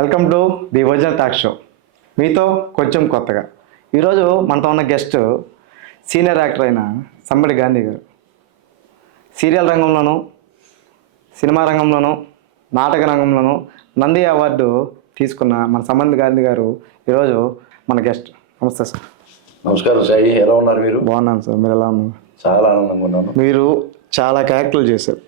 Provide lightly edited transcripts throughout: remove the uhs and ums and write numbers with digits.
Welcome to the original talk show. మీతో కొంచెం కొత్తగా ఈరోజు మనతో ఉన్న గెస్ట్ సీనియర్ యాక్టర్ అయిన సంబడి గాంధీ గారు. సీరియల్ రంగంలోనూ, సినిమా రంగంలోనూ, నాటక రంగంలోనూ నంది అవార్డు తీసుకున్న మన సంబంధి గాంధీ గారు ఈరోజు మన గెస్ట్. నమస్తే సార్. నమస్కారం సాయి, ఎలా ఉన్నారు మీరు? బాగున్నాను సార్, మీరు ఎలా ఉన్నారు? చాలా ఆనందంగా ఉన్నాను. మీరు చాలా క్యారెక్టర్లు చేశారు,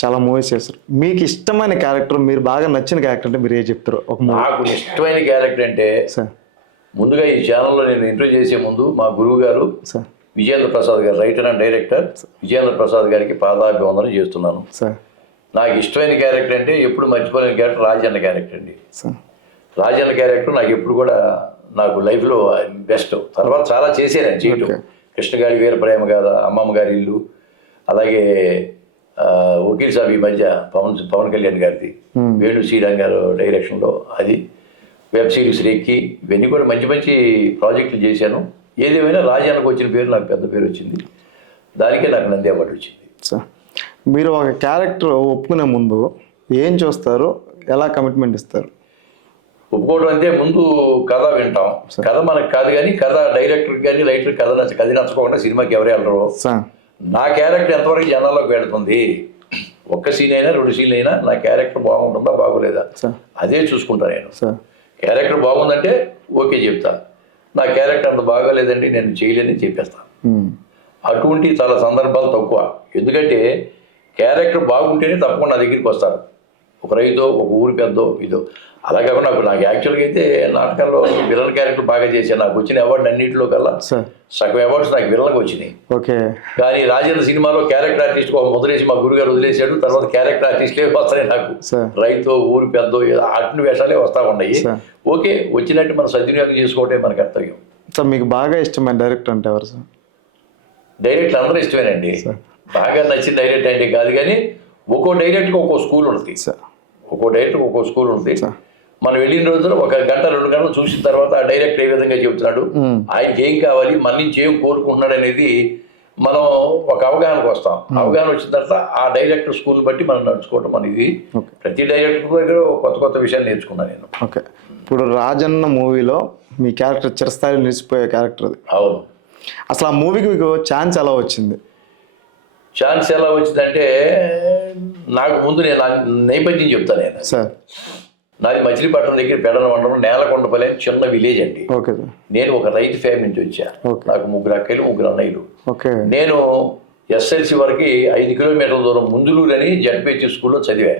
చాలా మూవీస్ చేస్తారు. మీకు ఇష్టమైన క్యారెక్టర్, మీరు బాగా నచ్చిన క్యారెక్టర్ అంటే మీరు ఏం చెప్తారు? ఒక నాకు ఇష్టమైన క్యారెక్టర్ అంటే సార్, ముందుగా ఈ ఛానల్లో నేను ఇంటర్వ్యూ చేసే ముందు మా గురువు గారు సార్, విజయేంద్ర ప్రసాద్ గారు, writer and director Vijayendra Prasad గారికి పాదాభివందనం చేస్తున్నాను. సార్, నాకు ఇష్టమైన క్యారెక్టర్ అంటే ఎప్పుడు మర్చిపోలేని క్యారెక్టర్ రాజన్న క్యారెక్టర్ అండి. సార్, రాజన్న క్యారెక్టర్ నాకు ఎప్పుడు కూడా నాకు లైఫ్లో బెస్ట్. తర్వాత చాలా చేశాను చేయటం. కృష్ణ గారి వీర ప్రేమ గాథ, అమ్మమ్మ గారి ఇల్లు, అలాగే వకీల్ సాబ్ ఈ మధ్య పవన్ కళ్యాణ్ గారిది, వేణు శ్రీరామ్ గారు డైరెక్షన్లో అది, వెబ్ సిరీస్ రెక్కి, ఇవన్నీ కూడా మంచి మంచి ప్రాజెక్టులు చేశాను. ఏదేమైనా రాజానికి వచ్చిన పేరు నాకు పెద్ద పేరు వచ్చింది, దానికే నాకు నంది అవార్డు వచ్చింది. సార్, మీరు ఒక క్యారెక్టర్ ఒప్పుకునే ముందు ఏం చూస్తారు, ఎలా కమిట్మెంట్ ఇస్తారు? ఒప్పుకోవడం అంటే ముందు కథ వింటాం. కథ మనకు కాదు కానీ కథ డైరెక్టర్కి కానీ రైటర్కి కథ నచ్చకోకుండా సినిమాకి ఎవరు వెళ్ళరు. నా క్యారెక్టర్ ఎంతవరకు జనాల్లోకి వెళుతుంది, ఒక్క సీన్ అయినా 2 సీన్లు అయినా నా క్యారెక్టర్ బాగుంటుందా బాగోలేదా అదే చూసుకుంటా నేను. క్యారెక్టర్ బాగుందంటే ఓకే చెప్తా, నా క్యారెక్టర్ అంత బాగోలేదండి నేను చేయలేదని చెప్పేస్తాను. అటువంటి చాలా సందర్భాలు తక్కువ. ఎందుకంటే క్యారెక్టర్ బాగుంటేనే తప్పకుండా నా దగ్గరికి వస్తారు. ఒక రైతో, ఒక ఊరి పెద్దో, ఇదో. అలా కాకుండా నాకు యాక్చువల్గా అయితే నాటకాల్లో విలన్ క్యారెక్టర్ బాగా చేశాను. నాకు వచ్చిన అవార్డు అన్నింటిలో కల్లా సగం అవార్డ్స్ నాకు విలన్కి వచ్చినాయి. కానీ రాజేంద్ర సినిమాలో క్యారెక్టర్ ఆర్టిస్ట్ ఒక ముద్రేసి మా గురుగారు వదిలేశాడు. తర్వాత క్యారెక్టర్ ఆర్టిస్ట్లే వస్తాయి నాకు. రైతో, ఊరి పెద్దో, అటు వేషాలే వస్తూ ఉన్నాయి. ఓకే, వచ్చినట్టు మనం సద్వినియోగం చేసుకోవటమే మన కర్తవ్యం. సార్, మీకు బాగా ఇష్టమైన డైరెక్టర్ అంటే ఎవరు సార్? డైరెక్టర్ అందరూ ఇష్టమేనండి. బాగా నచ్చిన డైరెక్టర్ అంటే కాదు కానీ ఒక్కో డైరెక్టర్కి ఒక్కో స్కూల్ ఉంటుంది. ఒక్కో డైరెక్టర్ ఒక్కో స్కూల్ ఉంటుంది. మనం వెళ్ళిన రోజుల్లో 1 గంట 2 గంటలు చూసిన తర్వాత ఆ డైరెక్టర్ ఏ విధంగా చెబుతున్నాడు, ఆయనకి ఏం కావాలి, మన నుంచి ఏం కోరుకుంటున్నాడు అనేది మనం ఒక అవగాహనకు వస్తాం. అవగాహన వచ్చిన తర్వాత ఆ డైరెక్టర్ స్కూల్ బట్టి మనం నడుచుకోవటం అనేది. ప్రతి డైరెక్టర్ దగ్గర కొత్త కొత్త విషయాలు నేర్చుకున్నాను నేను. ఓకే, ఇప్పుడు రాజన్న మూవీలో మీ క్యారెక్టర్ చిరస్థాయిలో నిలిచిపోయే క్యారెక్టర్ అది. అవును. అసలు ఆ మూవీకి మీకు ఛాన్స్ ఎలా వచ్చింది? ఛాన్స్ ఎలా వచ్చిందంటే నాకు ముందు నేను నేపథ్యం చెప్తాను నేను. సార్, నాది మచిలీపట్నం దగ్గర పెడన మండలం నేలకొండపల్లి అని చిన్న విలేజ్ అండి. నేను ఒక రైతు ఫ్యామిలీ నుంచి వచ్చా. నాకు 3 అక్కలు 3 అన్నయ్యలు. నేను ఎస్ఎల్సి వరకు 5 కిలోమీటర్ల దూరం ముందులూరు అని జడ్పీహెచ్ స్కూల్లో చదివా.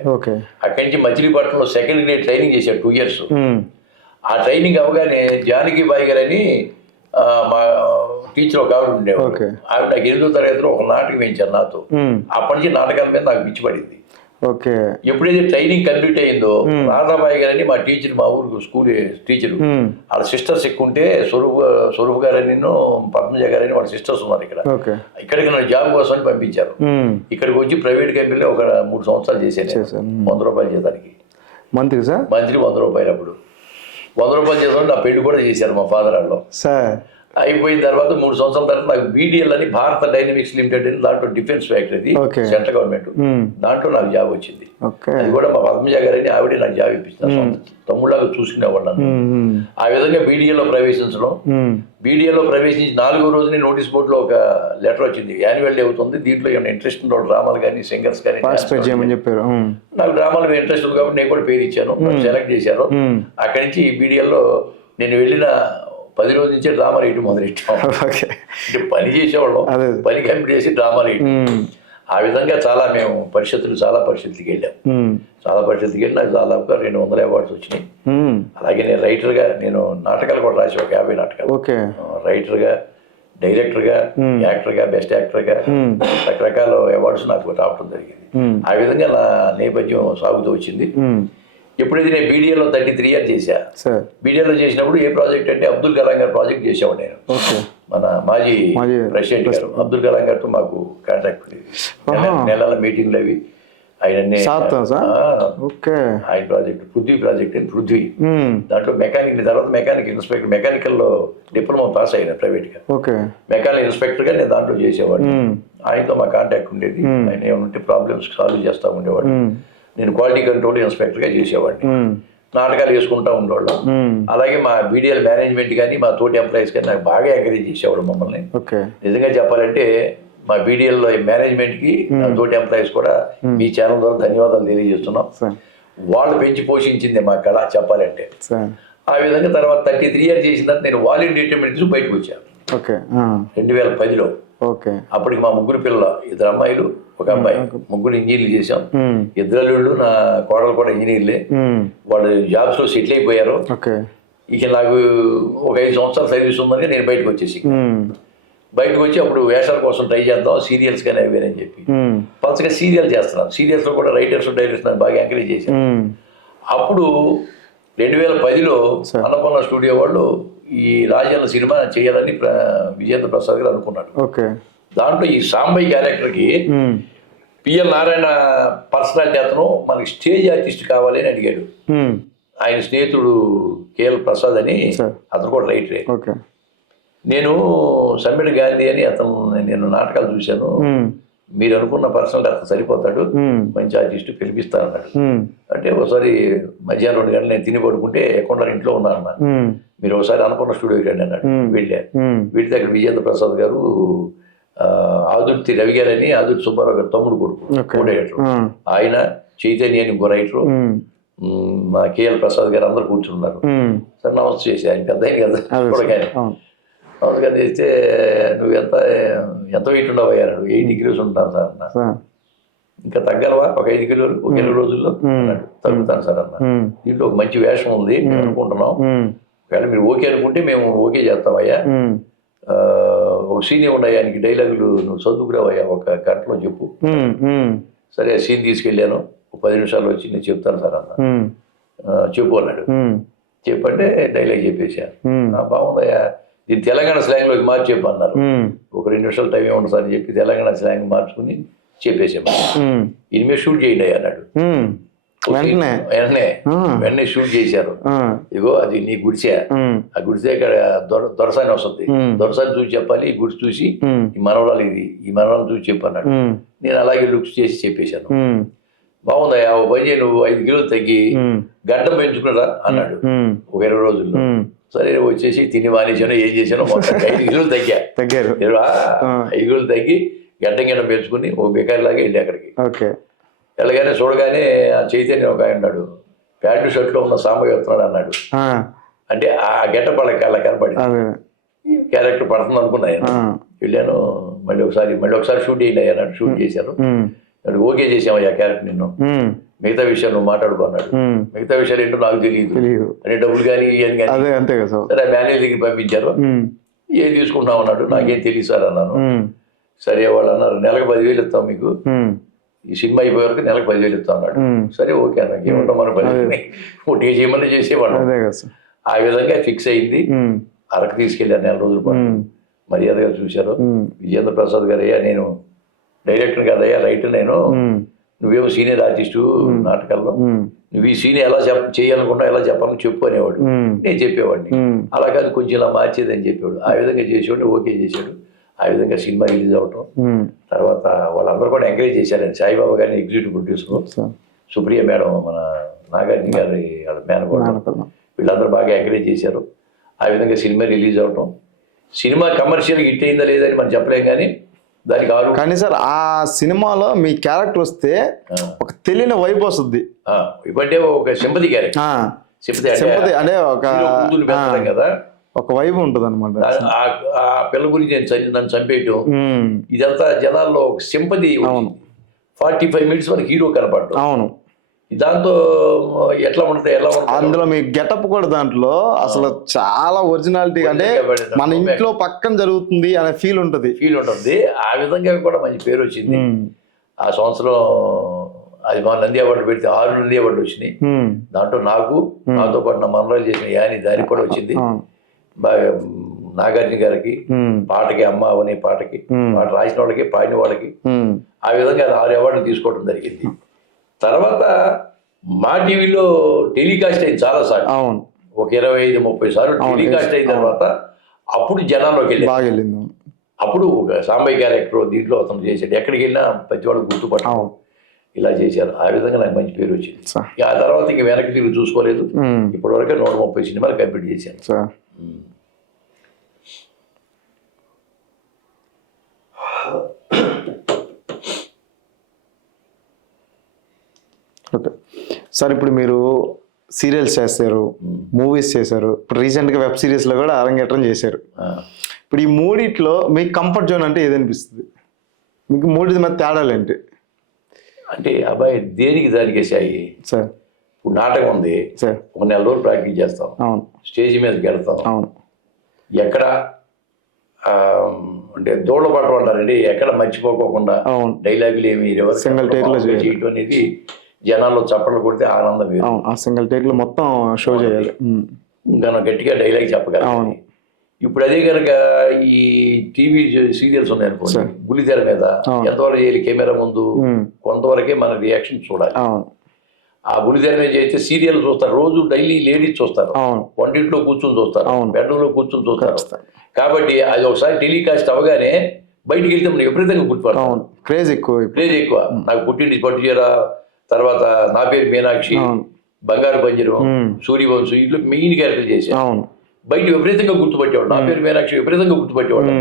అక్కడి నుంచి మచిలీపట్నంలో సెకండ్ గ్రేడ్ ట్రైనింగ్ చేశాను 2 years. ఆ ట్రైనింగ్ అవగానే జానకి బాయ్ గారు అని మా టీచర్ ఒక ఆవిడ ఉండేవాడు. ఆవిడ నాకు 8వ తరగతిలో ఒక నాటకం వేయించారు నాతో. అప్పటి నుంచి నాటకాల మీద నాకు పిచ్చి పడింది. ఎప్పుడైతే ట్రైనింగ్ కంప్లీట్ అయిందో రాధాబాయి గారని మా టీచర్, మా ఊరు స్కూల్ టీచరు, వాళ్ళ సిస్టర్స్ ఎక్కువ ఉంటే స్వరూప్ గారని, పద్మజ గారని వాళ్ళ సిస్టర్స్ ఉన్నారు ఇక్కడ. ఇక్కడికి నన్ను జాబ్ కోసం పంపించారు. ఇక్కడికి వచ్చి ప్రైవేట్ కంపెనీలో ఒక 3 సంవత్సరాలు చేశాను. 100 రూపాయలు చేతానికి మంత్లీ 100 రూపాయలు. అప్పుడు 100 రూపాయలు చేద్దాం. నా పెళ్లి కూడా చేశారు మా ఫాదర్ వాళ్ళు. అయిపోయిన తర్వాత 3 సంవత్సరాల తర్వాత నాకు BDL అని భారత డైనమిక్స్ లిమిటెడ్ అని, దాంట్లో డిఫెన్స్ ఫ్యాక్టరీ, సెంట్రల్ గవర్నమెంట్, దాంట్లో నాకు జాబ్ వచ్చింది. అది కూడా మా పద్మజ గారని ఆవిడే నాకు జాబ్ ఇప్పించారు. తమ్ముళ్ళగా చూసుకునేవాళ్ళు. ఆ విధంగా BDLలో ప్రవేశించడం. BDLలో ప్రవేశించి 4వ రోజుని నోటీస్ బోర్డులో ఒక లెటర్ వచ్చింది, యాన్యువల్ డే అవుతుంది, దీంట్లో ఏమైనా ఇంట్రెస్ట్ ఉండవు, డ్రామాలు కానీ సింగర్స్ కానీ చెప్పారు. నాకు డ్రామాలు ఇంట్రెస్ట్ ఉంది కాబట్టి నేను కూడా పేరు ఇచ్చాను, సెలెక్ట్ చేశారు. అక్కడి నుంచి BDLలో నేను వెళ్ళిన 10 రోజుల నుంచే డ్రామా రేయటం మొదలెట్టాం. అంటే పని చేసేవాళ్ళం, పని కంప్లీట్ చేసి డ్రామా రేయటం. ఆ విధంగా మేము చాలా పరిషత్తులకి వెళ్ళాం. చాలా పరిషత్తులకి వెళ్ళి నాకు దాదాపుగా 200 అవార్డ్స్ వచ్చినాయి. అలాగే నేను రైటర్గా నేను నాటకాలు కూడా రాసి ఒక 50 నాటకాలు. రైటర్గా, డైరెక్టర్గా, యాక్టర్గా, బెస్ట్ యాక్టర్గా రకరకాల అవార్డ్స్ నాకు రావడం జరిగింది. ఆ విధంగా నా నేపథ్యం సాగుతూ వచ్చింది. ఎప్పుడైతే నేను BDLలో 33 years చేశా. BDLలో చేసినప్పుడు ఏ ప్రాజెక్ట్ అంటే అబ్దుల్ కలాం గారు ప్రాజెక్ట్ చేసేవాడు నేను. మన మాజీ ప్రెసిడెంట్ గారు అబ్దుల్ కలాం గారితో మాకు కాంటాక్ట్ ఉండేది. నెలల మీటింగ్లు అవి. ఆయన ప్రాజెక్ట్ పృథ్వీ ప్రాజెక్ట్ అని, పృథ్వీ దాంట్లో మెకానికల్, తర్వాత మెకానికల్ ఇన్స్పెక్టర్, మెకానికల్లో డిప్లొమా పాస్ అయినా ప్రైవేట్గా. మెకానికల్ ఇన్స్పెక్టర్గా నేను దాంట్లో చేసేవాడు. ఆయనతో మా కాంటాక్ట్ ఉండేది. ఆయన ఏమంటే ప్రాబ్లమ్స్ సాల్వ్ చేస్తూ ఉండేవాడు. నేను క్వాలిటీ కంట్రోల్ ఇన్స్పెక్టర్గా చేసేవాడిని. నాటకాలు వేసుకుంటూ ఉండేవాళ్ళం. అలాగే మా బీడీఎల్ మేనేజ్మెంట్ కానీ మా తోటి ఎంప్లాయీస్ కానీ నాకు బాగా ఎంకరేజ్ చేసేవాడు మమ్మల్ని. నిజంగా చెప్పాలంటే మా బీడీఎల్ మేనేజ్మెంట్కి నా తోటి ఎంప్లాయీస్ కూడా మీ ఛానల్ ద్వారా ధన్యవాదాలు తెలియజేస్తున్నాం. వాళ్ళు పెంచి పోషించింది మా కళ చెప్పాలంటే. ఆ విధంగా తర్వాత 33 years చేసిన తర్వాత నేను వాలంటీర్ రిటైర్మెంట్ నుంచి బయటకు వచ్చాను 2010లో. అప్పటికి మా ముగ్గురు పిల్లలు, 2 అమ్మాయిలు 1 అబ్బాయి, ముగ్గురు ఇంజనీర్లు చేశాం. 2 అల్లుళ్ళు, నా కోడలు కూడా ఇంజనీర్లే. వాళ్ళు జాబ్స్ లో సెటిల్ అయిపోయారు. ఇక నాకు ఒక 5 సంవత్సరాలు సర్వీస్ ఉందని నేను బయటకు వచ్చేసి బయటకు వచ్చి అప్పుడు వేషాల కోసం ట్రై చేద్దాం, సీరియల్స్ కానీ అవేనని చెప్పి పచ్చగా సీరియల్ చేస్తున్నాను. సీరియల్స్ లో కూడా రైటర్స్ డైరెక్టర్స్ నాకు బాగా ఎంకరేజ్ చేశాను. అప్పుడు 2010లో అన్నపూర్ణ స్టూడియో వాళ్ళు ఈ రాజన్న సినిమా చేయాలని విజేంద్ర ప్రసాద్ గారు అనుకున్నాడు. దాంట్లో ఈ సాంబయ్య క్యారెక్టర్కి పిఎల్ నారాయణ పర్సనాలిటీ అతను మనకి స్టేజ్ ఆర్టిస్ట్ కావాలి అని అడిగాడు. ఆయన స్నేహితుడు కేఎల్ ప్రసాద్ అని అతను కూడా రైటరే. నేను సమ్మెడ్ గాంధీ అని నేను నాటకాలు చూశాను, మీరు అనుకున్న పర్సనల్ అతను సరిపోతాడు, మంచి ఆర్టిస్ట్ పిలిపిస్తానన్నాడు. అంటే ఒకసారి మధ్యాహ్నం 2 గంటలు నేను తిని పడుకుంటే ఎక్కడ ఇంట్లో ఉన్నాను అన్న, మీరు ఒకసారి అనుకున్న స్టూడియోకి రండి అన్నాడు. వీటి దగ్గర విజేంద్ర ప్రసాద్ గారు, ఆదుర్తి రవి గారు అని ఆదుర్తి సుబ్బారావు గారు తమ్ముడు కొడుకు రైటర్, ఆయన చైతన్య అని ఇంకో రైటరు, మా కేఎల్ ప్రసాద్ గారు అందరు కూర్చున్నారు. సరే నమస్తే చేసి ఆయన పెద్ద అయిన కదా చూడగానే నమస్కారం చేస్తే నువ్వు ఎంత వెయిట్ ఉండవు అయ్యాడు. 8 kilos ఉంటాను సార్ అన్న. ఇంకా తగ్గలవా ఒక 5 kilos ఒక 20 రోజుల్లో అన్నాడు. తగ్గుతాను సార్ అన్న. దీంట్లో ఒక మంచి వేషం ఉంది మేము అనుకుంటున్నాం, ఒకవేళ మీరు ఓకే అనుకుంటే మేము ఓకే చేస్తామయ్యా. ఒక సీన్ ఉన్నాయా, ఆయనకి డైలాగులు నువ్వు చదువుకురావయ్యా, 1 గంటలో చెప్పు. సరే ఆ సీన్ తీసుకెళ్ళాను, 10 నిమిషాలు వచ్చి నేను చెప్తాను సార్ అన్న. చెప్పు అన్నాడు. చెప్పంటే డైలాగ్ చెప్పేశాను. బాగుందయ్యా, దీన్ని తెలంగాణ స్లాంగ్లోకి మార్చి చెప్పు అన్నారు. ఒక 2 నిమిషాలు టైం ఏమన్నా సార్ అని చెప్పి తెలంగాణ స్లాంగ్ మార్చుకుని చెప్పేసాము. ఇనిమే షూట్ చేయండి అన్నాడు. వెంటనే షూట్ చేశారు. ఇగో అది నీ గుడిసే, ఆ గుడిసే ఇక్కడ దొరసాని వస్తుంది, దొరసాని చూసి చెప్పాలి, ఈ గుడిసి చూసి ఈ మనవరాలు ఇది, ఈ మనవరాలు చూసి చెప్పు అన్నాడు. నేను అలాగే లుక్స్ చేసి చెప్పేశాను. బాగుందయ్యా, ఓ పని చేయి, నువ్వు 5 kilos తగ్గి గడ్డం పెంచుకున్నారా అన్నాడు ఒక 20 రోజుల్లో. సరే వచ్చేసి తిని మానేసాను, ఏం చేశాను, మొత్తం 5 kilos తగ్గారు. 5 kilos తగ్గి గడ్డం పెంచుకుని ఓ బెకారిలాగా వెళ్ళి అక్కడికి వెళ్ళగానే చూడగానే ఆ చైతన్య ఒక ఆయన ఉన్నాడు, ప్యాంటు షర్ట్లో ఉన్న సాంబయ్య వస్తున్నాడు అన్నాడు. అంటే ఆ గెటప్ వాళ్ళకి అలా కనపడి క్యారెక్టర్ పడుతుంది అనుకున్నాను. వెళ్ళాను, మళ్ళీ ఒకసారి షూట్ చేయండి అన్నాడు. షూట్ చేశారు. ఓకే చేసామయ్యా క్యారెక్టర్ నిన్ను, మిగతా విషయాలు నువ్వు మాట్లాడుకున్నాడు. మిగతా విషయాలు ఏంటో నాకు తెలియదు అంటే డబ్బులు కానీ ఇవన్నీ కానీ. సరే ఆ మేనేజర్ దగ్గరికి పంపించారు. ఏం తీసుకుంటాం అన్నాడు. నాకేం తెలియదు సార్ అన్నాను. సరే వాళ్ళు అన్నారు, నెలకు 10,000 ఇస్తాం మీకు, ఈ సినిమా అయిపోయే వరకు నెలకు 10,000 ఇస్తాం అన్నాడు. సరే ఓకే అన్న, ఏముంటాం మన పని, ఒట్టిగా చేయమని చేసేవాడు. ఆ విధంగా ఫిక్స్ అయింది. అరకు తీసుకెళ్ళాను 4 రోజుల పాటు. మర్యాదగా చూశారు. విజేంద్ర ప్రసాద్ గారు, అయ్యా నేను డైరెక్టర్ కాదయ్యా, రైటర్ నేను, నువ్వేమో సీనియర్ ఆర్టిస్టు నాటకాల్లో, నువ్వు ఈ సీన్ ఎలా చేయాలనుకున్నా ఎలా చెప్పాలని చెప్పు అనేవాడు. నేను చెప్పేవాడిని. అలా కాదు కొంచెం ఇలా మార్చేది అని చెప్పేవాడు. ఆ విధంగా చేసేవాడు. ఓకే చేశాడు. ఆ విధంగా సినిమా రిలీజ్ అవటం. తర్వాత వాళ్ళందరూ కూడా ఎంకరేజ్ చేశారండి. సాయిబాబా గారిని ఎగ్జిక్యూటివ్ ప్రొడ్యూసర్, సుప్రియ మేడం, మన నాగార్జున గారి మేనకోడ, వీళ్ళందరూ బాగా ఎంకరేజ్ చేశారు. ఆ విధంగా సినిమా రిలీజ్ అవటం. సినిమా కమర్షియల్ హిట్ అయిందా లేదని మనం చెప్పలేం, కానీ దానికి కానీ సార్ ఆ సినిమాలో మీ క్యారెక్టర్ వస్తే ఒక తెలియని వైబ్ వస్తుంది. ఇవంటే ఒక సింపతి క్యారెక్టర్, సింపతి అంటే ఒక కదా, ఒక వైబ్ ఉంటుంది అనమాట. ఆ పిల్ల గురించి నన్ను చంపేయటం, ఇదంతా జనాల్లో ఒక సింపతి. 45 minutes వరకు హీరో కనపడటం. అవును, దాంతో ఎట్లా ఉంటుంది, ఎలా ఉంటుంది అందులో మీ గెటప్ కూడా దాంట్లో అసలు చాలా ఒరిజినాలిటీ, అంటే మన ఇంట్లో పక్కన జరుగుతుంది అనే ఫీల్ ఉంటుంది. ఆ విధంగా కూడా మంచి పేరు వచ్చింది. ఆ సంవత్సరం అది మా నంది అవార్డు పెడితే 6 నంది అవార్డు వచ్చినాయి. దాంట్లో నాతో పాటు నా మనరాలు చేసిన యాని దానికి కూడా వచ్చింది. బాగా నాగార్జున గారికి పాటకి, అమ్మ అవనే పాటకి, పాట రాసిన వాళ్ళకి, పాడిన వాళ్ళకి, ఆ విధంగా 6 అవార్డులు తీసుకోవడం జరిగింది. తర్వాత మా టీవీలో టెలికాస్ట్ అయింది చాలా సార్లు. అవును, ఒక 25-30 సార్లు టెలికాస్ట్ అయిన తర్వాత అప్పుడు జనాల్లోకి వెళ్ళింది. అప్పుడు ఒక సాంబయ్య క్యారెక్టర్ దీంట్లో అతను చేసాడు. ఎక్కడికి వెళ్ళినా ప్రతి వాళ్ళు గుర్తుపట్టాం. ఇలా చేశారు. ఆ విధంగా నాకు మంచి పేరు వచ్చింది. సార్ ఆ తర్వాత ఇంక వెనక్కి తిరిగి చూసుకోలేదు. ఇప్పటివరకు 130 సినిమాలు కంప్లీట్ చేశాను. సార్ ఓకే సార్, ఇప్పుడు మీరు సీరియల్స్ చేస్తారు, మూవీస్ చేశారు, ఇప్పుడు రీసెంట్గా వెబ్ సిరీస్లో కూడా అరంగేట్రం చేశారు. ఇప్పుడు ఈ మూడిట్లో మీకు కంఫర్ట్ జోన్ అంటే ఏదనిపిస్తుంది? మీకు మూడింటి మధ్య తేడాలు ఏంటి? అంటే అబ్బాయి దేనికి దానికి వేసాయి సార్. ఇప్పుడు నాటకం ఉంది సార్, ఒక నెల రోజులు ప్రాక్టీస్ చేస్తాం, అవును, స్టేజ్ మీదకి వెళ్తాం, అవును, ఎక్కడ అంటే దూళ్ళ పట్టం అంటారండి, ఎక్కడ మర్చిపోకోకుండా అవును, డైలాగులు ఏమి సింగిల్ టేక్ లో చేయటం అనేది జనాల్లో చప్పట్లు కొడితే ఆనందం వేరు. అవును, ఆ సింగిల్ టేక్ లో మొత్తం షో చేయాలి, ఇంకా గట్టిగా డైలాగ్ చెప్పగలం. ఇప్పుడు అదే కనుక ఈ టీవీ సీరియల్స్ ఉన్నాయనుకోండి, బుల్లితెర మీద ఎంతవరకు చేయాలి, కెమెరా ముందు కొంతవరకే మన రియాక్షన్ చూడాలి. ఆ బుల్లితెర మీద చేస్తే సీరియల్ చూస్తారు, రోజు డైలీ లేడీస్ చూస్తారు, వంటింట్లో కూర్చొని చూస్తారు, బెడ్రూమ్ లో కూర్చొని చూస్తారు. కాబట్టి అది ఒకసారి టెలికాస్ట్ అవగానే బయటికి వెళ్తే మనం విపరీతంగా గుర్తుపడతాం. క్రేజ్ ఎక్కువ. నాకు పుట్టింటి పట్టు చీర, తర్వాత నా పేరు మీనాక్షి, బంగారు పంజరం, సూర్యవంశు, ఇట్లా మెయిన్ క్యారెక్టర్ చేశాను. బయట విపరీతంగా గుర్తుపట్టేవాడు, నా పేరు మీనాక్షి విపరీతంగా గుర్తుపట్టేవాడు.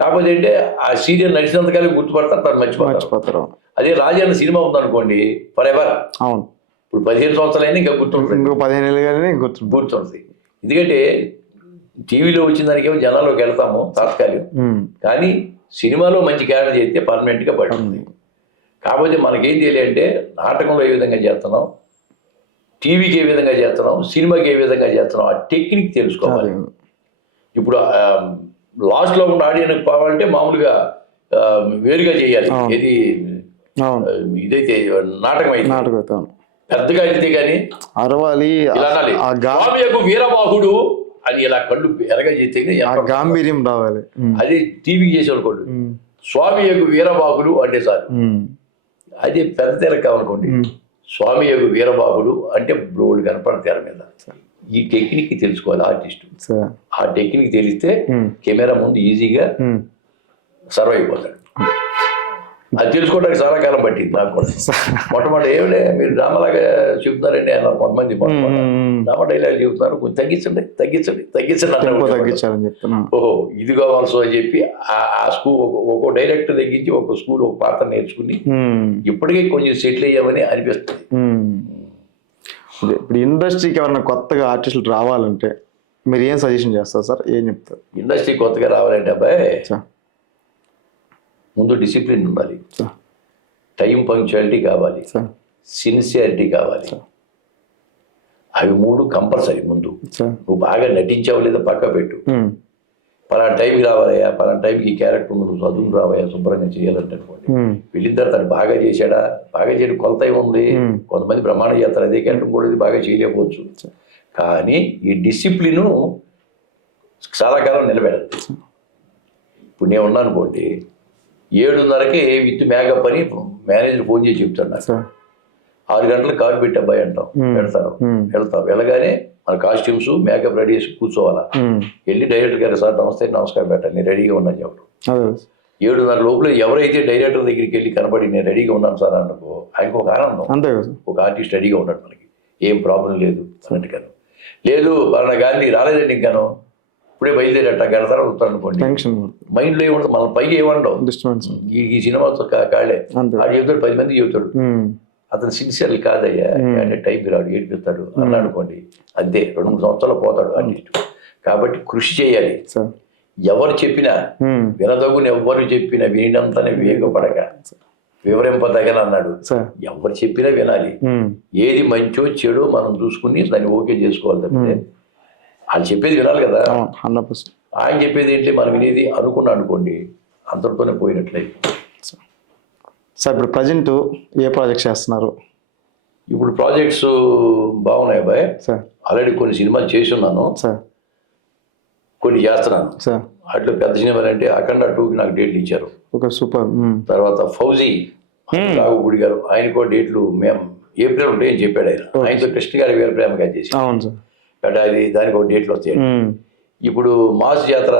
కాకపోతే అంటే ఆ సీరియల్ నడిచినంతకాలం గుర్తుపడతారు, తను మర్చిపోతారు. అదే రాజన్న సినిమా ఉందనుకోండి, ఫర్ ఎవర్. ఇప్పుడు 15 సంవత్సరాలైనా ఇంకా గుర్తుంటుంది, 15 ఏళ్ళు గుర్తుంటుంది. ఎందుకంటే టీవీలో వచ్చిన దానికేమో జనాల్లోకి వెళ్తాము తాత్కాలికం, కానీ సినిమాలో మంచి క్యారెక్టర్ చేస్తే పర్మనెంట్గా పడుతుంది. కాకపోతే మనకేం తెలియంటే నాటకంలో ఏ విధంగా చేస్తున్నాం, టీవీకి ఏ విధంగా చేస్తున్నాం, సినిమాకి ఏ విధంగా చేస్తున్నాం, ఆ టెక్నిక్ తెలుసుకోవాలి. ఇప్పుడు లాస్ట్లో ఉన్న ఆడియన్స్ పోవాలంటే మామూలుగా వేరుగా చేయాలి. ఇది ఇదైతే నాటకం అయితే పెద్దగా అయితే కానీ అరవాలి, ఇలా అనాలి, స్వామి యొక్క వీరబాహుడు అని ఇలా కళ్ళు ఎరగా చేస్తే గాంభీర్యం రావాలి. అది టీవీకి చేసేవాళ్ళు, స్వామి యొక్క వీరబాహుడు అంటే చాలు. అదే పెద్ద తెర కావాలనుకోండి, స్వామి యొక్క వీరబాహుడు అంటే బ్రోళ్ళు కనపడ తెర మీద. ఈ టెక్నిక్ తెలుసుకోవాలి ఆర్టిస్ట్. ఆ టెక్నిక్ తెలిస్తే కెమెరా ముందు ఈజీగా సర్వ్ అయిపోతాడు. అది తెలుసుకోవడానికి చాలా కాలం పట్టింది నాకు కూడా. మొట్టమొదటి ఏమిలే మీరు డ్రామాలాగా చెబుతున్నారండి అన్నారు కొంతమంది, డ్రామా డైలాగ్ చెబుతున్నారు, కొంచెం తగ్గించండి. ఓహో ఇది కావాల్సి అని చెప్పి ఆ స్కూల్ ఒక్కో డైరెక్టర్ తగ్గించి ఒక స్కూల్ ఒక పాత్ర నేర్చుకుని ఇప్పటికే కొంచెం సెటిల్ అయ్యామని అనిపిస్తుంది. ఇప్పుడు ఇండస్ట్రీకి ఎవరైనా కొత్తగా ఆర్టిస్టులు రావాలంటే మీరు ఏం సజెషన్ చేస్తారు సార్? ఏం చెప్తారు? ఇండస్ట్రీ కొత్తగా రావాలంటే అబ్బాయి ముందు డిసిప్లిన్ ఉండాలి, టైం పంక్చువాలిటీ కావాలి, సిన్సియారిటీ కావాలి. అవి 3 కంపల్సరీ. ముందు నువ్వు బాగా నటించావు లేదా పక్క పెట్టు, పలానా టైంకి రావాలయ్యా, పలానా టైంకి ఈ క్యారెక్టర్ నువ్వు చదువుకు రావయ్యా, శుభ్రంగా చేయాలంటే అనుకోండి. వెళ్ళిన తర్వాత తను బాగా చేశాడా, బాగా చేయడం కొలత ఏముంది, కొంతమంది ప్రమాణం చేస్తారు, అదే క్యారెక్టర్ కూడా ఇది బాగా చేయలేకపోవచ్చు. కానీ ఈ డిసిప్లిన్ చాలా కాలం నిలబెడదు. ఇప్పుడు నేను ఉన్నాను అనుకోండి, 7:30కి విత్ మేకప్ అని మేనేజర్ ఫోన్ చేసి చెప్తాడు నాకు, 6 గంటలకు కారు పెట్టి అబ్బాయి అంటాం, వెళ్తాం. వెళ్ళగానే మన కాస్ట్యూమ్స్ మేకప్ రెడీ చేసి కూర్చోవాలా. వెళ్ళి డైరెక్టర్ గారు సార్ నమస్కారం పెట్టాలి, నేను రెడీగా ఉన్నాను చెప్పడం. 7:30 లోపల ఎవరైతే డైరెక్టర్ దగ్గరికి వెళ్ళి కనబడి నేను రెడీగా ఉన్నాను సార్ అనుకో, ఆయనకు ఒక ఆనందం. ఒక ఆర్టిస్ట్ రెడీగా ఉన్నాడు, మనకి ఏం ప్రాబ్లం లేదు అన్నట్టుగాను. లేదు వాళ్ళ గాంధీ రాలేదండి ఇంకాను, ఇప్పుడే బయలుదేరట గంట తర్వాత వస్తాను అనుకోండి, మైండ్లో ఏముంటుంది, మన పైకి ఏమంటావు, ఈ సినిమా కాళ్ళే ఆడు చెబుతాడు, 10 మంది చెబుతాడు, అతను సిన్సియర్ కాదయ్యా అంటే టైంకి రాడు, ఏడిపిస్తాడు అలా అనుకోండి, అంతే 2-3 సంవత్సరాలు పోతాడు ఆర్టిస్ట్. కాబట్టి కృషి చేయాలి. ఎవరు చెప్పినా వినదగుని, ఎవరు చెప్పినా వినంతనే వేగపడక వివరింపదగని అన్నాడు. ఎవరు చెప్పినా వినాలి, ఏది మంచో చెడో మనం చూసుకుని దాన్ని ఓకే చేసుకోవాలి తప్పితే వాళ్ళు చెప్పేది వినాలి కదా. ఆయన చెప్పేది ఏంటి, మనం వినేది అనుకోండి, అంతటితోనే పోయినట్లయితే. సార్ ఇప్పుడు ప్రజెంట్ ఏ ప్రాజెక్ట్స్ చేస్తున్నారు? ఇప్పుడు ప్రాజెక్ట్స్ బాగున్నాయి అబ్బాయి. ఆల్రెడీ కొన్ని సినిమాలు చేసి ఉన్నాను, కొన్ని చేస్తున్నాను. అట్లా పెద్ద సినిమాలు అంటే అఖండ 2కి నాకు డేట్లు ఇచ్చారు. సూపర్. తర్వాత ఫౌజీ రాఘుగుడి గారు, ఆయన కూడా డేట్లు మేము ఏప్రిల్ ఉంటాయని చెప్పాడు. ఆయనతో కృష్ణ గారి వీర ప్రేమగా చేసి అది దానికి ఒక డేట్లు వస్తాయి. ఇప్పుడు మాస్ జాతర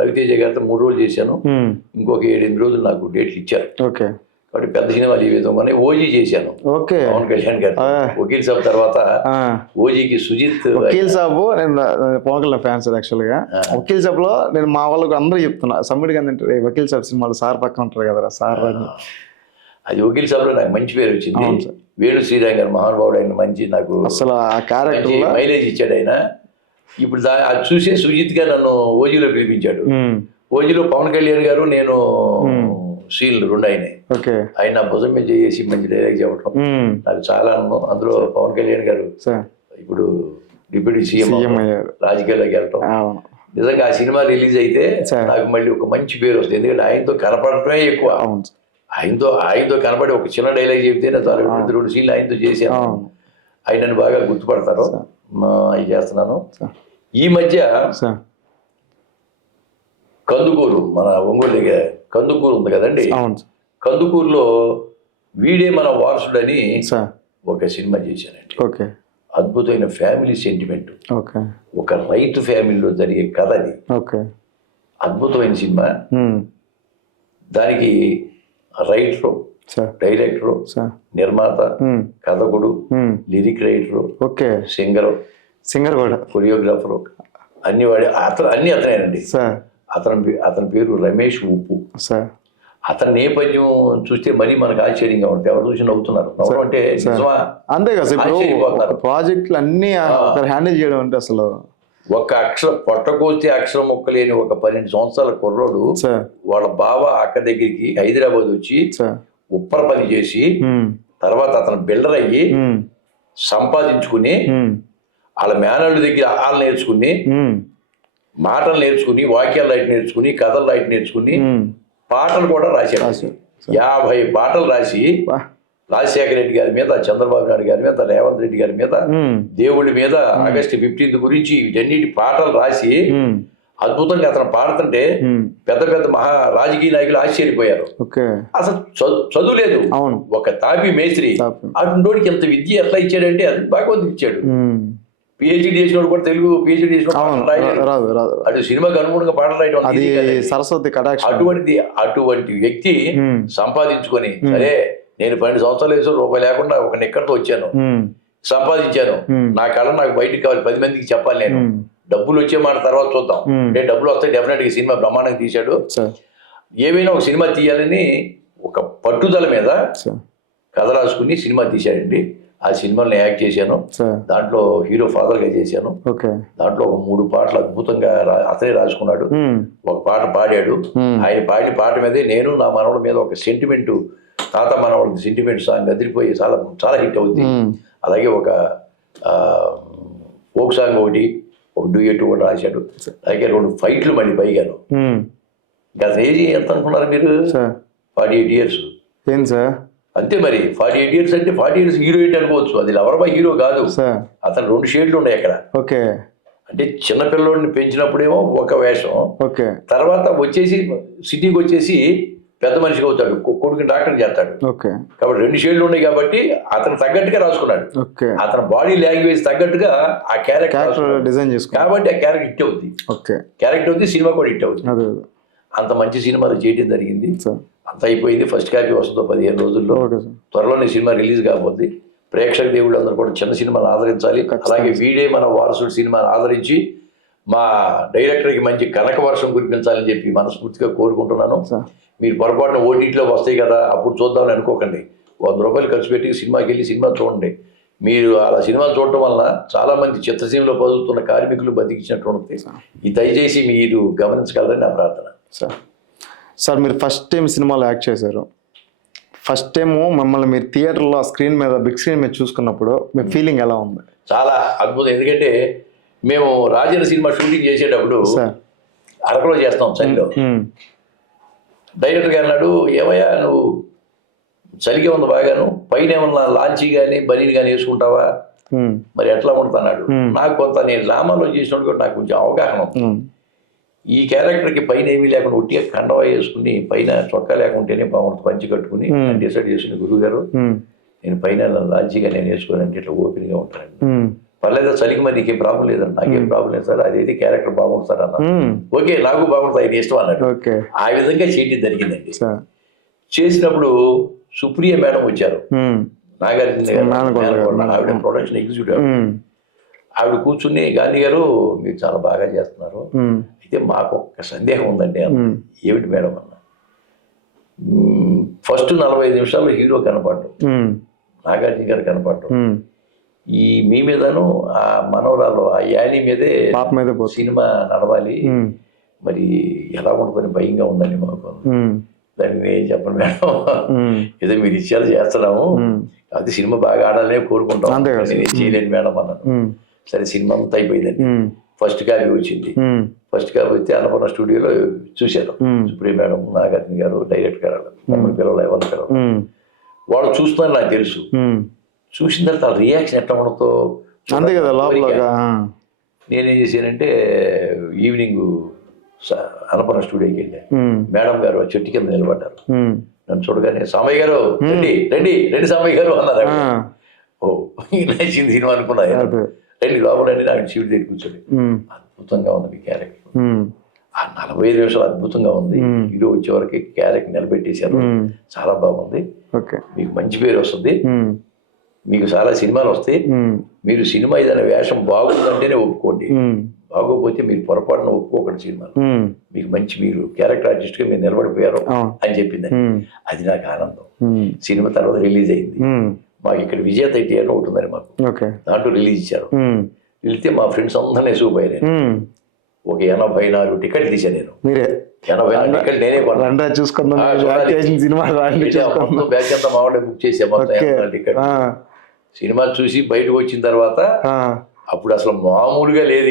రవితేజ గారితో 3 రోజులు చేశాను, ఇంకొక 7-8 రోజులు నాకు డేట్లు ఇచ్చారు. కాబట్టి పెద్ద సినిమాలు ఈ విధంగానే ఓజీ చేశాను ఓకే. పవన్ కళ్యాణ్ గారు. వకీల్ సాబ్ తర్వాత ఓజీకి సుజిత్. వకీల్ సాబ్ నేను పవన్ కళ్యాణ్ ఫ్యాన్స్ యాక్చువల్గా. వకీల్ సాబ్ లో నేను మా వాళ్ళకి అందరూ చెప్తున్నా, సమ్మిడి గాంధీ వకీల్ సాబ్ సినిమాలో సార్ పక్కన ఉంటారు కదా సార్ అని. అది వకీల్ సాబ్ లో నాకు మంచి పేరు వచ్చింది. వేణు శ్రీరామ్ గారు మహానుభావుడు, ఆయన మంచి నాకు అసలు ఆ క్యారెక్టర్ మైలేజ్ ఇచ్చాడు ఆయన. ఇప్పుడు అది చూసే సుజిత్ గారు నన్ను ఓజీలో పిలిపించాడు. ఓజీలో పవన్ కళ్యాణ్ గారు నేను సీన్లు రెండు అయినాయి. ఆయన నా భుజం మీద చేసి మంచి డైలాగ్ చెప్పడం నాకు చాలా ఆనందం. అందులో పవన్ కళ్యాణ్ గారు ఇప్పుడు డిప్యూటీ సీఎం రాజకీయాల్లోకి వెళ్ళటం, నిజంగా ఆ సినిమా రిలీజ్ అయితే నాకు మళ్ళీ ఒక మంచి పేరు వస్తుంది. ఎందుకంటే ఆయనతో కనపడటమే ఎక్కువ. ఆయనతో కనపడి ఒక చిన్న డైలాగ్ చెప్తే చాలా 2 సీన్లు ఆయనతో చేశాను. ఆయన నన్ను బాగా గుర్తుపడతారు. ఇది చేస్తున్నాను. ఈ మధ్య కందుకూరు, మన ఒంగోలు దగ్గర కందుకూరు ఉంది కదండి, కందుకూరులో వీడే మన వారసుడని ఒక సినిమా చేశానండి. అద్భుతమైన ఫ్యామిలీ సెంటిమెంట్, ఒక రైతు ఫ్యామిలీలో జరిగే కథ. అది అద్భుతమైన సినిమా. దానికి రైటరు, డైరెక్టరు, నిర్మాత, కథకుడు, లిరిక్ రైటరు, సింగర్ కూడా, కొరియోగ్రాఫరు, అన్ని వాడి అన్ని అతనేనండి. అతని పేరు రమేష్ ఉప్పు. అతని నేపథ్యం చూస్తే మరీ మనకు ఆశ్చర్యంగా ఉంటుంది. ఎవరు చూసి నవ్వుతున్నారు. నవ్వడం అంటే అంతే కదా, ప్రాజెక్టులు అన్ని హ్యాండిల్ చేయడం అంటే అసలు ఒక అక్షరం పొట్టకోస్తే అక్షరం మొక్కలేని ఒక 12 సంవత్సరాల కుర్రోడు వాళ్ళ బావ అక్క దగ్గరికి హైదరాబాద్ వచ్చి ఉప్పర పని చేసి తర్వాత అతను బిల్డర్ అయ్యి సంపాదించుకుని వాళ్ళ మేనల్డ్ దగ్గర ఆలు నేర్చుకుని, మాటలు నేర్చుకుని, వాక్యాలు రాయటం నేర్చుకుని, కథలు రాయటం నేర్చుకుని, పాటలు కూడా రాశాడు. 50 పాటలు రాసి రాజశేఖర రెడ్డి గారి మీద, చంద్రబాబు నాయుడు గారి మీద, రేవంత్ రెడ్డి గారి మీద, దేవుడి మీద, ఆగస్టు 15 గురించి వీటన్నిటి పాటలు రాసి అద్భుతంగా అతను పాడుతుంటే పెద్ద పెద్ద రాజకీయ నాయకులు ఆశ్చర్యపోయారు. అసలు చదువు లేదు, ఒక తాపి మేస్త్రి అటుండోడికి ఎంత విద్య ఎట్లా ఇచ్చాడంటే అది భగవంతుడు ఇచ్చాడు. పిహెచ్డి చేసినోడు కూడా తెలుగు పిహెచ్డి చేసిన అటు సినిమాకి అనుగుణంగా పాటలు రాయడం సరస్వతి కటాక్ష. అటువంటి వ్యక్తి సంపాదించుకొని, సరే నేను 12 సంవత్సరాలు వేసి రూపాయి లేకుండా ఒక నిక్కర్తో వచ్చాను, సంపాదించాను, నా కళ నాకు బయటికి కావాలి, 10 మందికి చెప్పాలి, నేను డబ్బులు వచ్చే మాట తర్వాత చూద్దాం, నేను డబ్బులు వస్తే డెఫినెట్ గా సినిమా బ్రహ్మాండంగా తీశాడు. ఏమైనా ఒక సినిమా తీయాలని ఒక పట్టుదల మీద కథ రాసుకుని సినిమా తీశాడండి. ఆ సినిమాలో యాక్ట్ చేశాను. దాంట్లో హీరో ఫాదర్ గా చేశాను. దాంట్లో ఒక 3 పాటలు అద్భుతంగా అతనే రాసుకున్నాడు. ఒక పాట పాడాడు. ఆయన పాడిన పాట మీదే నేను నా మనవడి మీద ఒక సెంటిమెంట్, తాత మనవడి సెంటిమెంట్ సాంగ్ అదిరిపోయి చాలా చాలా హిట్ అవుతుంది. అలాగే ఒక ఫోక్ సాంగ్ ఒకటి, ఒక డ్యూయట్ కూడా రాశాడు. అలాగే 2 ఫైట్లు మళ్ళీ పైగాను. గత ఏజ్ ఎంత అనుకున్నారు మీరు? 48 years. ఏం సార్ అంతే మరి. 48 years అంటే 40 years హీరో ఏంటి అనుకోవచ్చు. అది లవర్బా హీరో కాదు. అతను 2 షేడ్లు ఉన్నాయి అక్కడ. అంటే చిన్నపిల్లోడిని పెంచినప్పుడేమో ఒక వేషం, తర్వాత వచ్చేసి సిటీకి వచ్చేసి పెద్ద మనిషిగా అవుతాడు, కొడుకుని డాక్టర్ చేస్తాడు. కాబట్టి 2 షేడ్లు ఉన్నాయి కాబట్టి అతను తగ్గట్టుగా రాసుకున్నాడు. అతని బాడీ లాంగ్వేజ్ తగ్గట్టుగా ఆ క్యారెక్టర్ డిజైన్ చేసుకున్నాడు. కాబట్టి ఆ క్యారెక్టర్ హిట్ అవుతుంది. క్యారెక్టర్ అవుతుంది, సినిమా కూడా హిట్ అవుతుంది. అంత మంచి సినిమాలు చేయడం జరిగింది. అంత అయిపోయింది. ఫస్ట్ కాపీ వస్తుందో 15 రోజుల్లో. త్వరలోనే సినిమా రిలీజ్ కాబోద్ది. ప్రేక్షక దేవుళ్ళు అందరూ కూడా చిన్న సినిమాను ఆదరించాలి. అలాగే వీడే మన వారసుడు సినిమాను ఆదరించి మా డైరెక్టర్కి మంచి కనక వర్షం కురిపించాలని చెప్పి మనస్ఫూర్తిగా కోరుకుంటున్నాను. మీరు పొరపాటున ఓటీటీలో వస్తాయి కదా అప్పుడు చూద్దామని అనుకోకండి. 100 రూపాయలు ఖర్చు పెట్టి సినిమాకి వెళ్ళి సినిమా చూడండి. మీరు అలా సినిమా చూడటం వల్ల చాలా మంది చిత్రసీమలో పదులుతున్న కార్మికులు బతికించినట్టు ఉంటుంది. ఇది దయచేసి మీరు గమనించగలరని నా ప్రార్థన. సార్ మీరు ఫస్ట్ టైం సినిమాలో యాక్ట్ చేశారు. ఫస్ట్ టైం మమ్మల్ని మీరు థియేటర్లో స్క్రీన్ మీద, బిగ్ స్క్రీన్ మీద చూసుకున్నప్పుడు మీ ఫీలింగ్ ఎలా ఉంది? చాలా అద్భుతం. ఎందుకంటే మేము రాజన్న సినిమా షూటింగ్ చేసేటప్పుడు అరకులో చేస్తాం చలిలో. డైరెక్టర్ గారు అన్నాడు, ఏమయ్యా నువ్వు చలిగా ఉంది బాగాను, పైన ఏమన్నా లాంచీ కానీ బనీని కానీ వేసుకుంటావా, మరి ఎట్లా ఉంటున్నాడు. నాకు కొంత నేను డ్రామాలో చేసినప్పుడు కూడా నాకు కొంచెం అవగాహన ఉంది. ఈ క్యారెక్టర్కి పైన ఏమీ లేకుండా ఒట్టిగా కండవా వేసుకుని పైన చొక్కా లేకుంటేనే బాగుంటుంది, పంచి కట్టుకుని డిసైడ్ చేసిన గురువు గారు, నేను పైన లాంచీగా నేను వేసుకుని అంటే ఇట్లా ఓపెన్గా ఉంటాను. పర్లేదు చలికి మరి నీకేం ప్రాబ్లం లేదండి. నాకేం ప్రాబ్లం లేదు సార్, అదేది క్యారెక్టర్ బాగుంటుంది సార్ అన్న. ఓకే నాకు బాగుంటుంది, ఆయన ఇష్టం అన్నాడు. ఆ విధంగా చేయడం జరిగిందండి. చేసినప్పుడు సుప్రియ మేడం వచ్చారు, నాగార్జున ఆవిడ ప్రొడక్షన్ ఎగ్జిక్యూటివ్. ఆవిడ కూర్చుని గాంధీ గారు మీరు చాలా బాగా చేస్తున్నారు, అయితే మాకు ఒక సందేహం ఉందండి అన్న. ఏమిటి మేడం అన్న? ఫస్ట్ 45 నిమిషాల్లో హీరో కనపడ్డు, నాగార్జున గారు కనపడ్డు. ఈ మీ మీదను ఆ మనవరాలు ఆ యాని మీదే సినిమా నడవాలి, మరి ఎలా ఉంటుందని భయంగా ఉందండి మాకు. దాన్ని ఏం చెప్పండి మేడం, ఏదో మీరు ఇచ్చారు చేస్తున్నాము, అది సినిమా బాగా ఆడాలనే కోరుకుంటాం, నేను చేయలేను మేడం అన్నాను. సరే సినిమా అంతా అయిపోయిందండి. ఫస్ట్ కాపీ వచ్చింది. ఫస్ట్ కాపీ వస్తే అన్నపూర్ణ స్టూడియోలో చూశాను. సుప్రియ మేడం, నాగార్జున గారు, డైరెక్టర్ గారు, మమ్మల్ని పిల్లలు ఎవరిని పిల్లలు వాళ్ళు చూస్తున్నారు నాకు తెలుసు. చూసిన తర్వాత వాళ్ళ రియాక్షన్ ఎట్లా ఉండతో నేనేం చేశానంటే ఈవినింగ్ అన్నపూర్ణ స్టూడియోకి వెళ్ళాను. మేడం గారు చెట్టు కింద నిలబడ్డారు. నన్ను చూడగానే సామయ్య గారు రండి రండి రండి సామయ్య గారు అన్నారు. ఓ నచ్చింది సినిమా అనుకున్నా, రండి లోపల రండి, నాకు సీట్ దగ్గర కూర్చోండి. అద్భుతంగా ఉంది మీ క్యారెక్టర్. ఆ 45 నిమిషాలు అద్భుతంగా ఉంది. హీరో వచ్చే వరకు క్యారెక్టర్ నిలబెట్టేశారు, చాలా బాగుంది, మీకు మంచి పేరు వస్తుంది, మీకు చాలా సినిమాలు వస్తాయి, మీరు సినిమా ఏదైనా వేషం బాగుందంటేనే ఒప్పుకోండి, బాగోపోతే మీరు పొరపాటున ఒప్పుకోకండి, సినిమాలు మీకు మంచి మీరు క్యారెక్టర్ ఆర్టిస్ట్గా మీరు నిలబడిపోయారు అని చెప్పింది. అది నాకు ఆనందం. సినిమా తర్వాత రిలీజ్ అయింది. మాకు ఇక్కడ విజేత థియేటర్ ఒకటి ఉందని మాకు, దాంట్లో రిలీజ్ ఇచ్చారు. వెళ్తే మా ఫ్రెండ్స్ అందరినీ సూపోయారు. ఒక 84 టికెట్లు తీసాను నేను. 84 టికెట్ నేనే కొన్నాను. బ్యాచ్ అంతా మా వాళ్ళే బుక్ చేసా మొత్తం 84 టికెట్. సినిమా చూసి బయటకు వచ్చిన తర్వాత అప్పుడు అసలు మామూలుగా లేదు,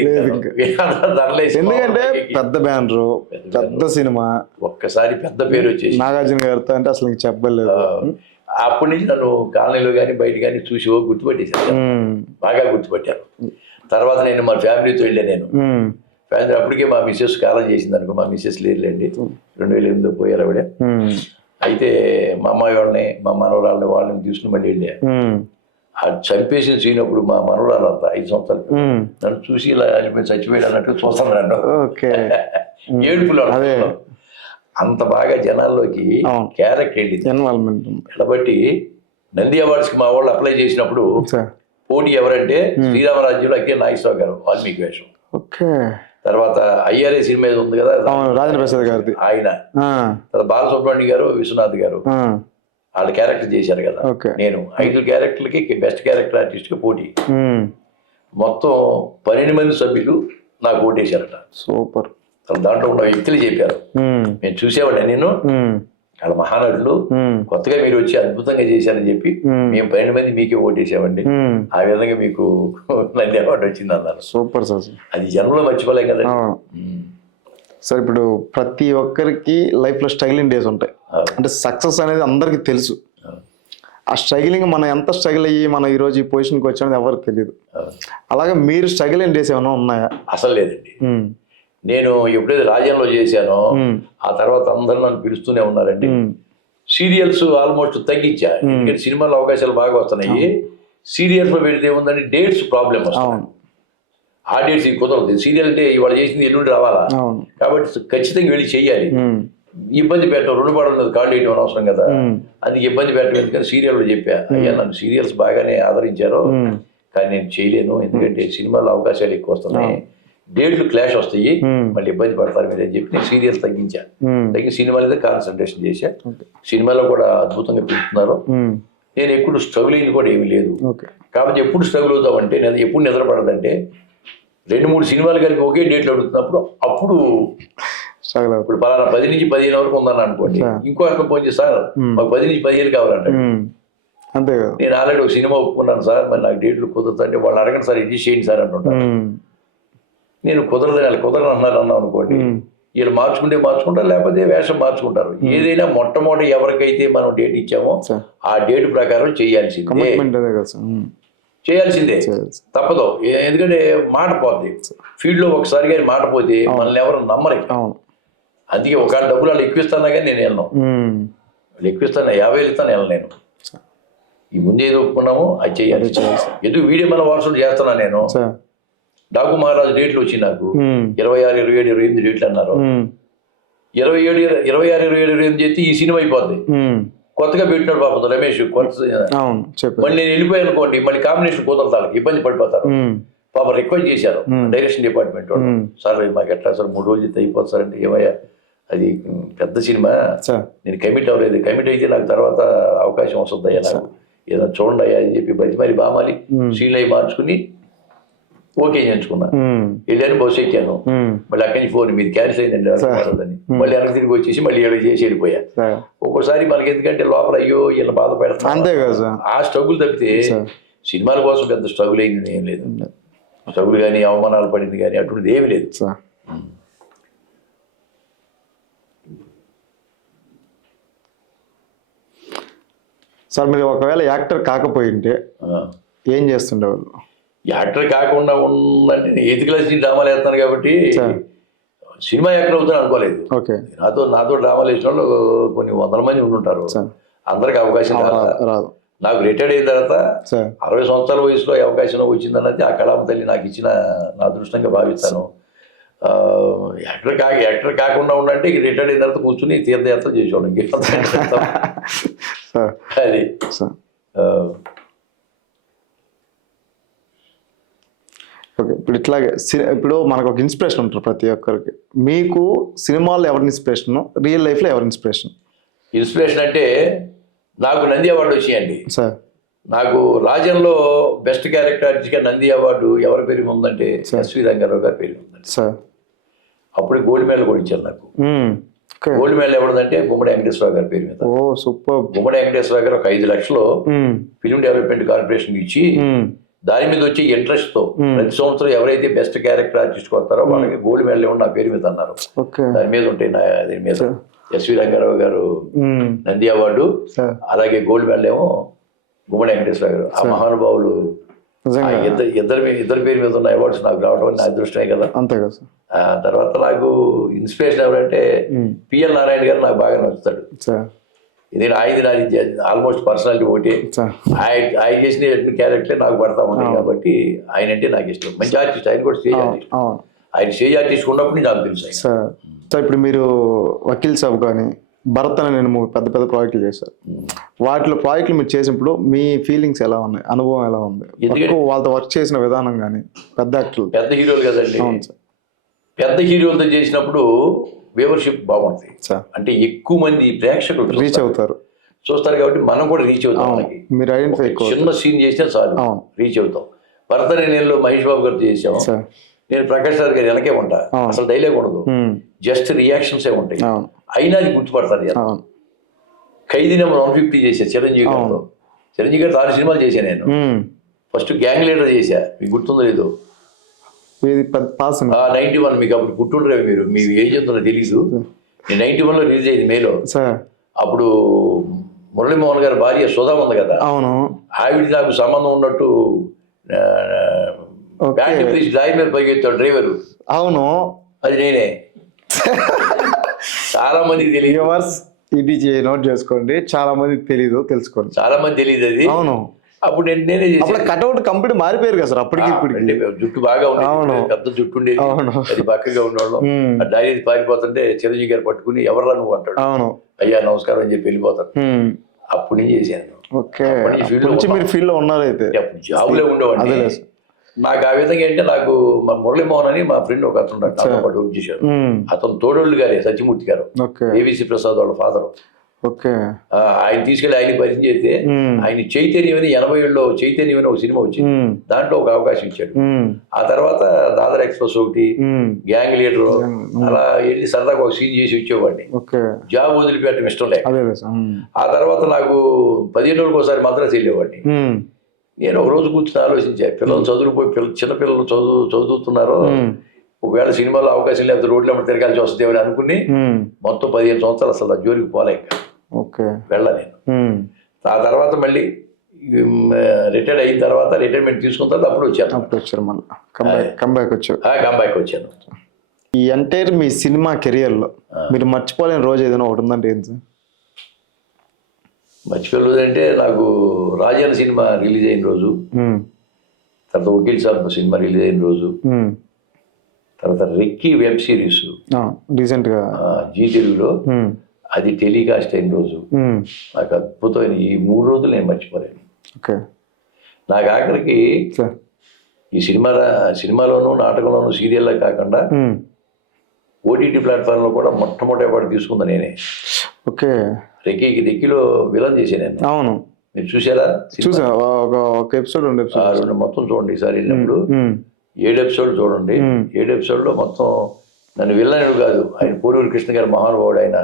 ఎందుకంటే పెద్ద బ్యానర్, పెద్ద సినిమా, ఒక్కసారి పెద్ద పేరు వచ్చేసి నాగార్జున గారితో అంటే అసలు చెప్పలేదు. అప్పటి నుంచి నన్ను కాలనీలో కానీ బయట కానీ చూసి గుర్తుపట్టేశాను, బాగా గుర్తుపట్టారు. తర్వాత నేను మా ఫ్యామిలీతో వెళ్ళాను. నేను ఫ్యామిలీ అప్పటికే మా మిస్సెస్ కాలం చేసింది అనుకో, మా మిస్సెస్ లేరులేండి, 2008లో పోయారు ఆవిడ. అయితే మా అమ్మాయి వాళ్ళని, మా మనవరాళ్ళని, వాళ్ళని తీసుకుని మళ్ళీ వెళ్ళా. ఆ చంపేసిన సీనప్పుడు మా మనవరాలు అంతా 5 సంవత్సరాలు నన్ను చూసి ఇలా చచ్చిపోయాడు అన్నట్టు చూస్తాను నన్ను, ఏడుపులో. అంత బాగా జనాల్లోకి క్యారెక్టర్ వెళ్ళింది. కాబట్టి నంది అవార్డ్స్కి మా వాళ్ళు అప్లై చేసినప్పుడు పోటీ ఎవరంటే శ్రీరామరాజ్యంలో అక్కే నాగేశ్వరరావు గారు వాల్మీకి వేషం. తర్వాత ఐఆర్ఏ సినిమా ఉంది కదా రాజేంద్ర ప్రసాద్ గారు, ఆయన. తర్వాత బాలసుబ్రహ్మణ్యం గారు, విశ్వనాథ్ గారు వాళ్ళ క్యారెక్టర్ చేశారు కదా. నేను 5 క్యారెక్టర్లకి బెస్ట్ క్యారెక్టర్ ఆర్టిస్ట్కి పోటీ. మొత్తం 12 మంది సభ్యులు నాకు ఓటేశారట. సూపర్. దాంట్లో ఉన్న వ్యక్తులు చెప్పారు, నేను చూసేవాడిని, నేను వాళ్ళ మహానటులు కొత్తగా మీరు వచ్చి అద్భుతంగా చేశారని చెప్పి మేము 12 మంది మీకే ఓటేసామండి, ఆ విధంగా మీకు నంది అవార్డు వచ్చింది అన్నారు. Super sir. అది జనంలో మర్చిపోలేం కదా సార్. ఇప్పుడు ప్రతి ఒక్కరికి లైఫ్లో స్ట్రగిలింగ్ డేస్ ఉంటాయి. అంటే సక్సెస్ అనేది అందరికీ తెలుసు. ఆ స్ట్రగిలింగ్ మనం ఎంత స్ట్రగుల్ అయ్యి మనం ఈరోజు ఈ పొజిషన్కి వచ్చామని ఎవరికి తెలియదు. అలాగే మీరు స్ట్రగిలింగ్ డేస్ ఏమైనా ఉన్నాయా? అసలు లేదండి. నేను ఎప్పుడైతే రాజ్యంలో చేశానో ఆ తర్వాత అందరూ నన్ను పిలుస్తూనే ఉన్నారండి. సీరియల్స్ ఆల్మోస్ట్ తగ్గించా, ఎందుకంటే సినిమాలో అవకాశాలు బాగా వస్తున్నాయి. సీరియల్స్లో పెడితే ఏముందంటే డేట్స్ ప్రాబ్లం వస్తాయి. ఆ డేట్స్ కుదరదు. సీరియల్ అంటే ఇవాళ చేసింది ఎల్లుండి రావాలా, కాబట్టి ఖచ్చితంగా వెళ్ళి చెయ్యాలి. ఇబ్బంది పెట్టడం, 2 పాటలు కాళ్ళు వేయడం అవసరం కదా, అది ఇబ్బంది పెట్టడం ఎందుకని సీరియల్లో చెప్పా. అయ్యా నన్ను సీరియల్స్ బాగానే ఆదరించారు, కానీ నేను చేయలేను, ఎందుకంటే సినిమాలో అవకాశాలు ఎక్కువ వస్తున్నాయి, డేట్లు క్లాష్ వస్తాయి, మళ్ళీ ఇబ్బంది పడతారు మీరు అని చెప్పి నేను సీరియల్స్ తగ్గించా. తగ్గి సినిమా మీద కాన్సన్ట్రేషన్ చేశా. సినిమాలో కూడా అద్భుతంగా పెడుతున్నారు. నేను ఎప్పుడు స్ట్రగుల్ అయింది కూడా ఏమీ లేదు. కాబట్టి ఎప్పుడు స్ట్రగుల్ అవుతామంటే ఎప్పుడు నిద్ర పడదంటే 2-3 సినిమాలు కలిపి ఒకే డేట్లు అడుగుతున్నప్పుడు అప్పుడు ఇప్పుడు పలానా 10 నుంచి 15 వరకు ఉందని అనుకోండి, ఇంకో అక్కడ ఫోన్ చేసి సార్ మాకు 10 నుంచి 15 కావాలంటే నేను ఆల్రెడీ ఒక సినిమా ఒప్పుకున్నాను సార్, మరి నాకు డేట్లు కుదరదు అంటే వాళ్ళు అడగండి సార్ ఇది చేయండి సార్ అంటుంటారు. నేను కుదరదని వాళ్ళు కుదరని అన్నాను అనుకోండి, వీళ్ళు మార్చుకుంటారు, లేకపోతే వేషం మార్చుకుంటారు. ఏదైనా మొట్టమొదటి ఎవరికైతే మనం డేట్ ఇచ్చామో ఆ డేట్ ప్రకారం చేయాల్సిందే, తప్పదు. ఎందుకంటే మాట పోద్ది ఫీల్డ్లో ఒకసారి కానీ మాట పోతే మనల్ని ఎవరు నమ్మరు. అందుకే ఒకవేళ డబ్బులు వాళ్ళు ఎక్కువిస్తానా కానీ నేను వెళ్ళను, వాళ్ళు ఎక్కువిస్తాను 50,000 ఇస్తాను వెళ్ళను. నేను ఈ ముందు ఏదో ఒప్పుకున్నామో అది చేయాలి. ఎందుకు వీడియో మన వాట్సాప్ చేస్తున్నా నేను. డాకు మహారాజు డేట్లు వచ్చి నాకు 26, 27, 28 డేట్లు అన్నారు. 26, 27, 28 చేస్తే ఈ సినిమా అయిపోద్ది. కొత్తగా పెట్టినాడు పాపం రమేష్ కొత్త అవును చెప్పారు. మళ్ళీ నేను వెళ్ళిపోయాను అనుకోండి, మళ్ళీ కాంబినేషన్ కుదరదు, వాళ్ళకి ఇబ్బంది పడిపోతారు. పాప రిక్వెస్ట్ చేశారు డైరెక్షన్ డిపార్ట్మెంట్ వాళ్ళు, సార్ మాకు ఎట్లా సార్ 3 రోజులు అయిపోతుంది సార్ అంటే, ఏమయ్యా అది పెద్ద సినిమా, నేను కమిట్ అవ్వలేదు, కమిట్ అయితే నాకు తర్వాత అవకాశం వస్తుంది అయ్యా, నాకు ఏదైనా చూడండి అయ్యా అని చెప్పి బతి మరి బామాలి సీన్లు అవి మార్చుకుని ఓకే చేయించుకున్నా. వెళ్ళాను, బస్సు ఎక్కాను, మళ్ళీ అక్కడి నుంచి ఫోన్ మీది క్యాన్సిల్ అయిందండి అని, మళ్ళీ వెనక్కి తిరిగి వచ్చేసి మళ్ళీ ఏదో చేసి వెళ్ళిపోయా. ఒక్కోసారి మనకి ఎందుకంటే లోపల అయ్యో ఇలా బాధ పెడతాను, ఆ స్ట్రగుల్ తప్పితే సినిమాల కోసం పెద్ద స్ట్రగుల్ అయింది ఏం లేదు. స్ట్రగుల్ కానీ అవమానాలు పడింది కానీ అటువంటిది ఏమి లేదు. సార్ మీరు ఒకవేళ యాక్టర్ కాకపోయింటే ఏం చేస్తుండేవాళ్ళు? యాక్టర్ కాకుండా ఉందంటే 8th క్లాస్ నుంచి డ్రామాలు వేస్తాను కాబట్టి సినిమా యాక్టర్ అవుతాను అనుకోలేదు. నాతో డ్రామాలు వేసిన వాళ్ళు కొన్ని 100 మంది ఉండుంటారు, అందరికి అవకాశం రాదు. నాకు రిటైర్డ్ అయిన తర్వాత 60 సంవత్సరాల వయసులో అవకాశం వచ్చిందన్నది ఆ కళామ తల్లి నాకు ఇచ్చిన నా అదృష్టంగా భావిస్తాను. యాక్టర్ కాకుండా ఉండంటే రిటైర్డ్ అయిన తర్వాత కూర్చుని తీర్థయాత్ర చేసేవాడు అది. ఓకే, ఇప్పుడు ఇట్లాగే ఇప్పుడు మనకు ఒక ఇన్స్పిరేషన్ ఉంటారు ప్రతి ఒక్కరికి. మీకు సినిమాల్లో ఎవరి ఇన్స్పిరేషన్, రియల్ లైఫ్లో ఎవరి ఇన్స్పిరేషన్? ఇన్స్పిరేషన్ అంటే నాకు నంది అవార్డు వచ్చాయండి సార్. నాకు రాజన్లో బెస్ట్ క్యారెక్టర్ ఆర్టిస్ట్గా నంది అవార్డు ఎవరి పేరు ఉందంటే ఎస్వి రంగారావు గారి పేరు ఉందండి సార్. అప్పుడు గోల్డ్ మెడల్ కూడా ఇచ్చారు నాకు. గోల్డ్ మెడల్ ఎవరిదంటే గుమ్మడి వెంకటేశ్వరరావు గారి పేరు మీద. గుమ్మడి వెంకటేశ్వరరావు గారు ఒక 5 లక్షలు ఫిల్మ్ డెవలప్మెంట్ కార్పొరేషన్ ఇచ్చి దాని మీద వచ్చి ఇంట్రెస్ట్ తో ప్రతి సంవత్సరం ఎవరైతే బెస్ట్ క్యారెక్టర్ ఆర్టిస్ట్ వస్తారో వాళ్ళకి గోల్డ్ మెడల్ ఏమో నా పేరు మీద అన్నారు. దాని మీద ఉంటాయి దీని మీద ఎస్వి రంగారావు గారు నంది అవార్డు, అలాగే గోల్డ్ మెడల్ ఏమో గుమ్మడి వెంకటేశ్వర గారు. ఆ మహానుభావులు ఇద్దరి పేరు మీద ఉన్న అవార్డ్స్ నాకు రావడం నా అదృష్టమే కదా. అంతే కదా. తర్వాత నాకు ఇన్స్పిరేషన్ ఎవరంటే పిఎల్ నారాయణ గారు నాకు బాగా నచ్చుతాడు. ఇది నాది ఆల్మోస్ట్ పర్సనాలిటీ ఒకటి. ఆయన చేసిన క్యారెక్టర్ నాకు పడతా ఉంటాయి కాబట్టి ఆయన అంటే నాకు ఇష్టం. మంచి ఆర్టిస్ట్, ఆయన కూడా స్టేజ్ ఆర్టిస్ట్. ఆయన స్టేజ్ ఆర్టిస్ట్ ఉన్నప్పుడు నాకు తెలుసు. సార్ ఇప్పుడు మీరు వకీల్ సాబ్ కానీ భరత్ అని నేను పెద్ద పెద్ద ప్రాజెక్టులు చేశారు. వాటిలో ప్రాజెక్టులు మీరు చేసినప్పుడు మీ ఫీలింగ్స్ ఎలా ఉన్నాయి, అనుభవం ఎలా ఉంది? వాళ్ళతో వర్క్ చేసిన విధానం కానీ పెద్ద యాక్టర్లు పెద్ద హీరోలు కదండి. పెద్ద హీరోలతో చేసినప్పుడు వ్యూవర్షిప్ బాగుంటుంది, అంటే ఎక్కువ మంది ప్రేక్షకులు రీచ్ అవుతారు, చూస్తారు కాబట్టి మనం కూడా రీచ్ అవుతాం. చిన్న సీన్ చేసినా చాలు రీచ్ అవుతాం. భరత్ అనే నేను మహేష్ బాబు గారితో చేసాము. నేను ప్రకాష్ రాజ్ గారి వెనకే ఉంటా, అసలు డైలాగ్ ఉండదు, జస్ట్ రియాక్షన్స్ ఏ ఉంటాయి, అయినా అది గుర్తుపడతారు. ఖైదీ నెంబర్ 150 చేశా చిరంజీవి గారితో. చిరంజీవి గారితో 6 సినిమాలు చేశాను నేను. ఫస్ట్ గ్యాంగ్ లీడర్ చేశా, మీకు గుర్తుందో లేదో, 91. మీకు అప్పుడు పుట్టుండ్రే, మీరు మీ ఏజ్ ఎంతో తెలీదు. నేను 91లో రిలీజ్ అయింది మేలో. అప్పుడు మురళీమోహన్ గారి భార్య సుధా ఉంది కదా, ఆవిడ నాకు సంబంధం ఉన్నట్టు బ్యాటరీ తీసి డ్రైవర్ మీద పైకెత్తాడు డ్రైవరు. అవును, అది నేనే. చాలా మందికి తెలియదు, ఇది నోట్ చేసుకోండి, చాలా మందికి తెలీదు, తెలుసుకోండి. చాలా మంది తెలియదు అది. అవును, అప్పుడు నేనే కట్అవుట్ కంప్లీట్ మారిపోయారు కదా సార్. అప్పటికి జుట్టు బాగా ఉండేది, పెద్ద జుట్టు ఉండేది, అది పక్కగా ఉండేవాళ్ళం. ఆ డైరీ పారిపోతుంటే చిరంజీవి గారు పట్టుకుని ఎవర్రా నువ్వు అంటాడు, అయ్యా నమస్కారం అని చెప్పి వెళ్ళిపోతాడు. అప్పుడు నేను చేశాను. ఫీల్డ్ లో ఉన్నారు అయితే, జాబులో ఉండేవాడిని. నాకు ఆ విధంగా ఏంటంటే, నాకు మా మురళీమోహన్ అని మా ఫ్రెండ్ ఒక అతను ఉన్నాడు, నాతో పాటు వర్క్ చేశాడు. అతను తోడోళ్ళు గారే సత్యమూర్తి గారు, ఏవిసి ప్రసాద్ వాళ్ళ ఫాదర్. ఆయన తీసుకెళ్లి ఆయన పరిచయం చేస్తే ఆయన చైతన్యం అని 80లో చైతన్యం అని ఒక సినిమా వచ్చింది, దాంట్లో ఒక అవకాశం ఇచ్చాడు. ఆ తర్వాత దాదర్ ఎక్స్ప్రెస్ ఒకటి, గ్యాంగ్ లీడర్, అలా వెళ్ళి సరదాగా ఒక సీన్ చేసి వచ్చేవాడిని. జాబ్ వదిలిపెట్టడం ఇష్టం లేక ఆ తర్వాత నాకు 15 రోజులకు ఒకసారి మద్రాసు వెళ్ళేవాడిని. నేను ఒక రోజు కూర్చొని ఆలోచించా, పిల్లలు చదువుకుపోయి చిన్నపిల్లలు చదువుతున్నారు, ఒకవేళ సినిమాలో అవకాశం లేకపోతే రోడ్లు ఎప్పుడు తిరగాల్సి వస్తుందేమని అనుకుని మొత్తం 15 సంవత్సరాలు అసలు జోలికి పోలేక వెళ్ళలేను. ఆ తర్వాత మళ్ళీ రిటైర్డ్ అయిన తర్వాత, రిటైర్మెంట్ తీసుకున్న తర్వాత అప్పుడు వచ్చాను, కంబ్యాక్ వచ్చాను. ఈ ఎంటైర్ మీ సినిమా కెరియర్లో మీరు మర్చిపోలేని రోజు ఏదైనా ఒకటి ఉందంటే ఏం సార్? మర్చిపోలేదు అంటే నాకు రాజాన సినిమా రిలీజ్ అయిన రోజు, తర్వాత వకీల్ సాబ్ సినిమా రిలీజ్ అయిన రోజు, తర్వాత రెక్కీ వెబ్ సిరీస్ రీసెంట్ గా జీ తెలుగులో అది టెలికాస్ట్ అయిన రోజు నాకు అద్భుతమైన ఈ 3 రోజులు నేను మర్చిపోలేను. ఓకే. నాకు ఆఖరికి ఈ సినిమాలోనూ నాటకంలోనూ సీరియల్లో కాకుండా ఓటీటీ ప్లాట్ఫామ్లో కూడా మొట్టమొదటి అవార్డు తీసుకుందా నేనే. ఓకే. రెక్కిలో విలన్ చేశాను నేను. అవును, మీరు చూసారా? చూసా. ఒక ఎపిసోడ్ రెండు మొత్తం చూడండి ఈసారి వెళ్ళినప్పుడు 7 ఎపిసోడ్లు చూడండి. 7 ఎపిసోడ్లో మొత్తం నన్ను విలన్ కాదు, ఆయన పూర్వూరు కృష్ణ గారు మహానుభావుడు, ఆయన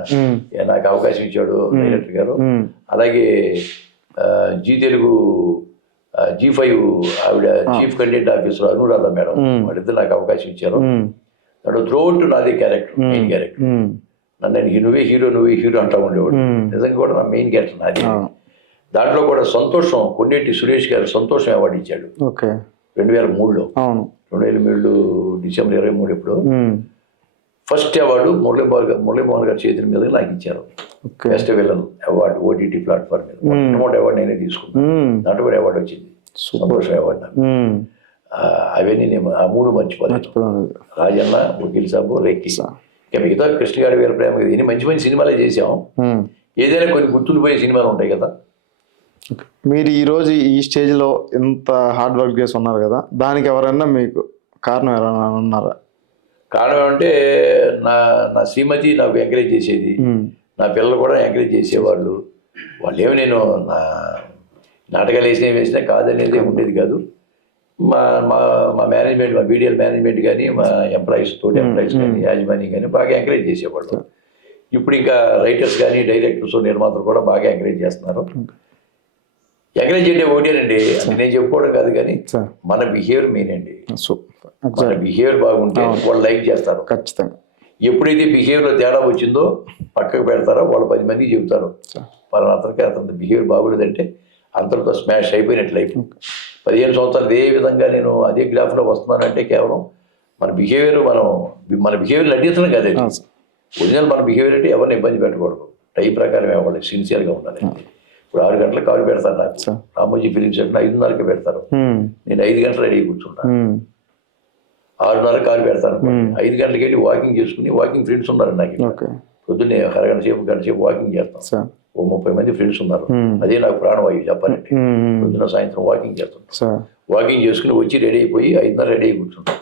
నాకు అవకాశం ఇచ్చాడు డైరెక్టర్ గారు. అలాగే జీ తెలుగు G5 ఆవిడ chief content officer Anuradha madam, వాళ్ళిద్దరు నాకు అవకాశం ఇచ్చారు. దాంట్లో త్రూఅవుట్ నాదే క్యారెక్టర్, మెయిన్ క్యారెక్టర్. నన్ను నేను నువ్వే హీరో అంటా ఉండేవాడు. నిజంగా కూడా నా మెయిన్ క్యారెక్టర్ నాది. దాంట్లో కూడా సంతోషం, కొండేటి సురేష్ గారు సంతోషం అవార్డు ఇచ్చాడు 2003లో. 2003 డిసెంబర్ 23 ఎప్పుడు ఫస్ట్ అవార్డు మురళీమోహన్ గారి చేతుల మీద నాకు ఇచ్చారు. Best villain award OTT platform మీద మొట్టమొదటి అవార్డు నేనే తీసుకున్నాను. దాంట్లో కూడా అవార్డు వచ్చింది, సంతోషం అవార్డు నాకు. అవన్నీ నేను ఆ 3 మర్చిపోలేదు. రాజన్న, వకీల్ సాబు, రెక్కి. ఇక మిగతా కృష్ణ గారి వీర ప్రేమ, ఇవన్నీ మంచి మంచి సినిమాలే చేసాం. ఏదైనా కొన్ని గుర్తుండిపోయే సినిమాలు ఉంటాయి కదా. మీరు ఈరోజు ఈ స్టేజ్లో ఎంత హార్డ్ వర్క్ చేసి ఉన్నారు కదా, దానికి ఎవరైనా మీకు కారణం ఎవరైనా ఉన్నారా? కారణం అంటే నా శ్రీమతి నాకు ఎంకరేజ్ చేసేది, నా పిల్లలు కూడా ఎంకరేజ్ చేసేవాళ్ళు. వాళ్ళు ఏమి నేను నా నాటకాలు వేసినా కాదనేది ఉండేది కాదు. మా మేనేజ్మెంట్, మా BDL మేనేజ్మెంట్ కానీ, మా ఎంప్లాయీస్ కానీ, యాజమాన్యం కానీ బాగా ఎంకరేజ్ చేసేవాళ్ళు. ఇప్పుడు ఇంకా రైటర్స్ కానీ, డైరెక్టర్స్, నిర్మాతలు కూడా బాగా ఎంకరేజ్ చేస్తున్నారు. ఎంకరేజ్ చేయడం ఒకటేనండి, నేను చెప్పుకోవడం కాదు, కానీ మన బిహేవియర్ మెయిన్ అండి. మన బిహేవియర్ బాగుంటే వాళ్ళు లైక్ చేస్తారు ఖచ్చితంగా. ఎప్పుడైతే బిహేవియర్లో తేడా వచ్చిందో పక్కకు పెడతారో వాళ్ళు 10 మందికి చెబుతారు, పలానా అతని బిహేవియర్ బాగోలేదంటే అంతటితో స్మాష్ అయిపోయినట్లు లైఫ్. 15 సంవత్సరాలు ఏ విధంగా నేను అదే గ్రాఫ్లో వస్తున్నానంటే కేవలం మన బిహేవియర్ నటించడం కాదు. ఒరిజినల్ మన బిహేవియర్ అంటే ఎవరిని ఇబ్బంది పెట్టకూడదు, టైం ప్రకారం ఇవ్వాలి, సిన్సియర్గా ఉండాలి. ఇప్పుడు 6 గంటలకు కారు పెడతారు నాకు, రామోజీ ఫిలిం సెట్ 5:30కి పెడతారు, నేను 5 గంటలు రెడీ కూర్చుంటాను. 6:30 కారు పెడతాను, 5 గంటలకు వెళ్ళి వాకింగ్ చేసుకుని, వాకింగ్ ఫ్రెండ్స్ ఉన్నారు నాకు. పొద్దున్నే అరగంట సేపు వాకింగ్ చేస్తాం. 30 మంది ఫ్రెండ్స్ ఉన్నారు. అదే నాకు ప్రాణవాయువు చెప్పాలంటే. పొద్దున్న సాయంత్రం వాకింగ్ చేస్తాం. వాకింగ్ చేసుకుని వచ్చి రెడీ అయిపోయి 5:30 రెడీ అయి కూర్చుంటాం.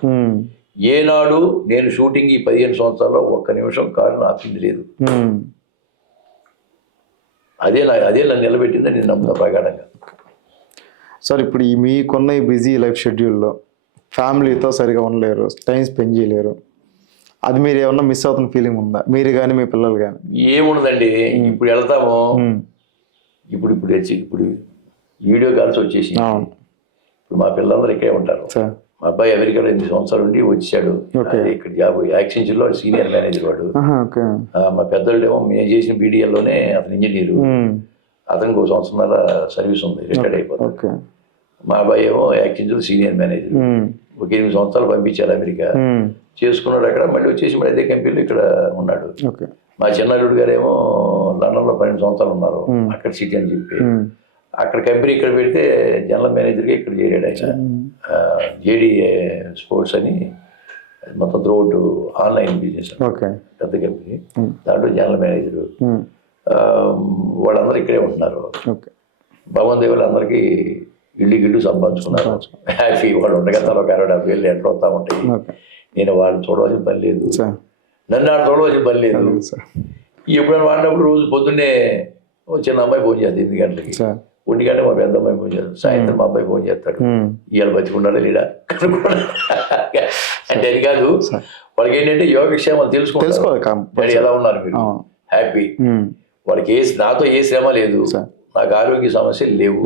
ఏనాడు నేను షూటింగ్ ఈ 15 సంవత్సరాల్లో ఒక్క నిమిషం కారును ఆపింది లేదు. అదే నన్ను నిలబెట్టిందని నేను నమ్ముతా ప్రగాఢంగా. సార్, ఇప్పుడు మీకున్న ఈ బిజీ లైఫ్ షెడ్యూల్లో ఫ్యామిలీతో సరిగా ఉండలేరు, టైం స్పెండ్ చేయలేరు, అది మీరు ఏమన్నా మిస్ అవుతున్న ఫీలింగ్ ఉందా, మీరు కానీ మీ పిల్లలు కానీ? ఏముండదండి, ఇప్పుడు వెళ్తాము, ఇప్పుడు వీడియో కాల్స్ వచ్చేసి ఇప్పుడు మా పిల్లలందరూ ఇక్కడే ఉంటారు. మా అబ్బాయి అమెరికాలో 8 సంవత్సరాలు ఉండి వచ్చాడు. ఇక్కడ జాబ్ యాక్సెంచర్లో సీనియర్ మేనేజర్ వాడు. మా పెద్దోళ్ళేమో మేము చేసిన BDLలోనే అతను ఇంజనీరు. అతనికి 1 సంవత్సరాల సర్వీస్ ఉంది, రిటైర్డ్ అయిపోతుంది. మా అబ్బాయి ఏమో యాక్సెంచర్ సీనియర్ మేనేజర్. ఒక 8 సంవత్సరాలు పంపించారు అమెరికా, చేసుకున్నాడు అక్కడ. మళ్ళీ వచ్చేసి అదే కంపెనీలో ఇక్కడ ఉన్నాడు. మా చిన్నల్లుడు గారు ఏమో లండన్లో 12 సంవత్సరాలు ఉన్నారు, అక్కడ సిటీ అని చెప్పి. అక్కడ కంపెనీ ఇక్కడ పెడితే జనరల్ మేనేజర్గా ఇక్కడ చేరాడు ఆయన. JD స్పోర్ట్స్ అని మొత్తం త్రూఅవుట్ ఆన్లైన్ బిజినెస్, పెద్ద కంపెనీ. దాంట్లో జనరల్ మేనేజరు. వాళ్ళందరూ ఇక్కడే ఉంటున్నారు. భగవంత్ దేవుళ్ళు అందరికీ ఇల్లు సంపాదించుకున్నారు, హ్యాపీ. వాళ్ళు ఉండగా ఒక 60-70 ఎట్లా వస్తూ ఉంటాయి. నేను వాళ్ళని చూడవలసిన పని లేదు, నన్ను వాళ్ళు చూడవలసిన పని లేదు. ఎప్పుడైనా వాడినప్పుడు రోజు పొద్దున్నే చిన్న అమ్మాయి ఫోన్ చేస్తుంది 8 గంటలకి, 1 గంట మా పెద్ద అమ్మాయి ఫోన్ చేస్తాడు, సాయంత్రం మా అబ్బాయి ఫోన్ చేస్తాడు. ఇవాళ బతికుండాలి లేడా అంటే అది కాదు, వాళ్ళకి ఏంటంటే యోగక్షేమాలు తెలుసుకోవాలి, ఎలా ఉన్నారు మీరు, హ్యాపీ. వాళ్ళకి నాతో ఏ శ్రమ లేదు, నాకు ఆరోగ్య సమస్యలు లేవు.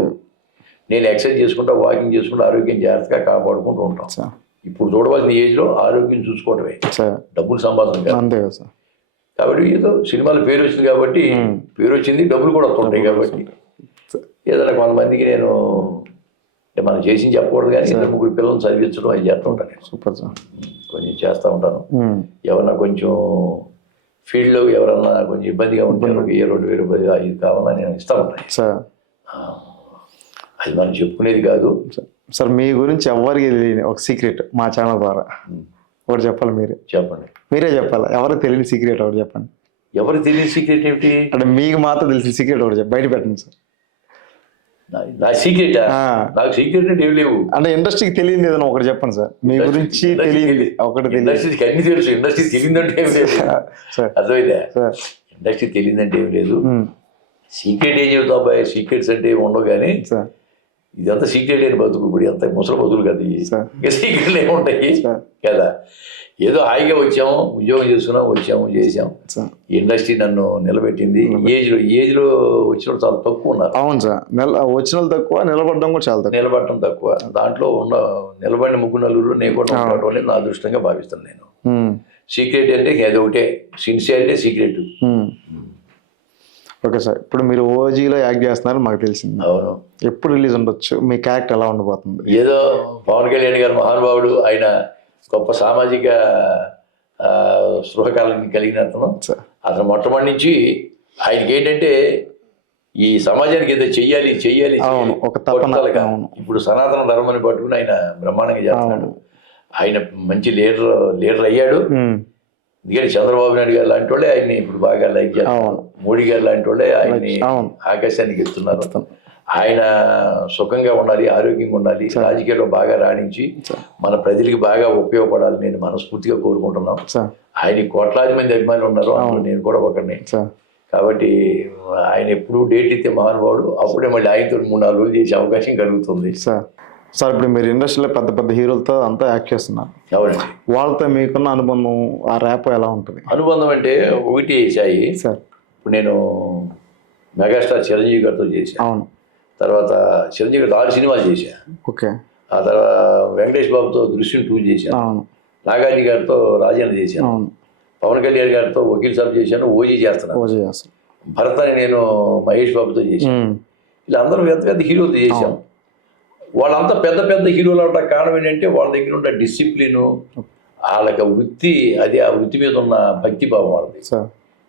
నేను ఎక్సర్సైజ్ చేసుకుంటా, వాకింగ్ చేసుకుంటా, ఆరోగ్యం జాగ్రత్తగా కాపాడుకుంటూ ఉంటాం. ఇప్పుడు చూడవలసిన ఏజ్లో ఆరోగ్యం చూసుకోవటమే, డబ్బులు సంపాదన కాదు. కాబట్టి ఏదో సినిమాలో పేరు వచ్చింది కాబట్టి, పేరు వచ్చింది, డబ్బులు కూడా వస్తుంటాయి కాబట్టి ఏదైనా కొంతమందికి నేను మనం చేసి చెప్పకూడదు కానీ 2-3 పిల్లలను చదివించడం అది చేస్తూ ఉంటాను. సూపర్ సార్, కొంచెం చేస్తూ ఉంటాను. ఎవరన్నా కొంచెం ఫీల్డ్లో ఎవరన్నా కొంచెం ఇబ్బందిగా ఉంటే 2,000 5 కావాలన్నా నేను ఇస్తూ ఉంటాను. అది మనం చెప్పుకునేది కాదు సార్. మీ గురించి ఎవరికి తెలియని ఒక సీక్రెట్ మా ఛానల్ ద్వారా ఒకటి చెప్పాలి, మీరే చెప్పండి. మీరే చెప్పాలి, ఎవరికి తెలియని సీక్రెట్ ఒకటి చెప్పండి. ఎవరికి తెలియదు సీక్రెట్ ఏమిటి? అంటే మీకు మాత్రం తెలిసి సీక్రెట్ ఒకటి బయట పెట్టండి సార్. నా సీక్రెటా? నాకు సీక్రెట్ అంటే ఏమి లేవు. అంటే ఇండస్ట్రీకి తెలియదు ఏదైనా ఒకటి చెప్పండి సార్, మీ గురించి తెలియదు ఒకటి. ఇండస్ట్రీకి అన్ని తెలుసు, ఇండస్ట్రీ తెలియదంటే ఏమి లేదు. అర్థమైందా? ఇండస్ట్రీ తెలియదంటే ఏమి లేదు. సీక్రెట్ ఏం చెబుతావు అబ్బాయి? సీక్రెట్స్ అంటే ఏమి ఉండవు, కానీ ఇదంతా సీక్రెట్ లేని బతుకు. ఇప్పుడు ఎంత ముసలి బతుకులు కదా ఇంకా సీక్రెట్లు ఏముంటాయి కదా. ఏదో హాయిగా వచ్చాము, ఉద్యోగం చేసుకున్నాం, వచ్చాము, చేసాం. ఇండస్ట్రీ నన్ను నిలబెట్టింది. ఏజ్లో వచ్చిన చాలా తక్కువ ఉన్నారు. అవును సార్, వచ్చిన వాళ్ళు తక్కువ, నిలబడడం కూడా చాలా తక్కువ. నిలబడటం తక్కువ. దాంట్లో ఉన్న నిలబడిన ముగ్గురు నలుగురు నేను కూడా ఉండడం వల్ల నా అదృష్టంగా భావిస్తాను నేను. సీక్రెట్ అంటే అది ఒకటే, సిన్సియారిటీ సీక్రెట్. ఓకే సార్, ఇప్పుడు మీరు ఓజీలో యాక్ట్ చేస్తున్నారు మాకు తెలిసింది. అవును. ఎప్పుడు రిలీజ్ ఉండొచ్చు? మీ క్యారెక్టర్ ఎలా ఉండబోతుంది? ఏదో పవన్ కళ్యాణ్ గారు మహానుభావుడు, ఆయన గొప్ప సామాజిక స్పృహకాలని కలిగిన అతను మొట్టమొదటి నుంచి ఆయనకి ఏంటంటే ఈ సమాజానికి ఏదో చెయ్యాలి చెయ్యాలి. ఇప్పుడు సనాతన ధర్మాన్ని పట్టుకుని ఆయన బ్రహ్మాండంగా చేస్తున్నాడు. ఆయన మంచి లీడర్ అయ్యాడు. ఎందుకంటే చంద్రబాబు నాయుడు గారు లాంటి వాళ్ళే ఆయన్ని ఇప్పుడు బాగా లైక్ చేస్తారు. మోడీ గారు లాంటి వాళ్ళే ఆయన్ని ఆకాశానికి ఎత్తున్నారు. ఆయన సుఖంగా ఉండాలి, ఆరోగ్యంగా ఉండాలి, రాజకీయాల్లో బాగా రాణించి మన ప్రజలకి బాగా ఉపయోగపడాలి నేను మనస్ఫూర్తిగా కోరుకుంటున్నాం. ఆయన కోట్లాది మంది అభిమానులు ఉన్నారు, అందులో నేను కూడా ఒకరిని. కాబట్టి ఆయన ఎప్పుడు డేట్ ఇస్తే మహానుభావుడు, అప్పుడే మళ్ళీ ఆయనతో 3-4 రోజులు చేసే అవకాశం కలుగుతుంది. సార్ ఇప్పుడు మీరు ఇండస్ట్రీలో పెద్ద పెద్ద హీరోలతో అంతా యాక్ట్ చేస్తున్నారు. అవునండి. వాళ్ళతో మీకున్న అనుబంధం, ఆ ర్యాప్ ఎలా ఉంటుంది? అనుబంధం అంటే ఒకటి సాయి సార్, ఇప్పుడు నేను మెగాస్టార్ చిరంజీవి గారితో చేశాను. అవును. తర్వాత చిరంజీవి గారితో 6 సినిమాలు చేశాను. ఓకే. ఆ తర్వాత వెంకటేష్ బాబుతో దృశ్యం 2 చేశాను. అవును. నాగార్జున గారితో రాజేంద్ర చేశాను. అవును. పవన్ కళ్యాణ్ గారితో వకీల్ సాబ్ చేశాను, ఓజీ చేస్తున్నాను. భరత్ అని నేను మహేష్ బాబుతో చేశాను. ఇలా అందరూ పెద్ద పెద్ద హీరోలతో చేశాం. వాళ్ళంతా పెద్ద పెద్ద హీరోలు అవడానికి కారణం ఏంటంటే వాళ్ళ దగ్గర ఉన్న డిసిప్లిను, వాళ్ళకి వృత్తి, అది ఆ వృత్తి మీద ఉన్న భక్తిభావం వాళ్ళది.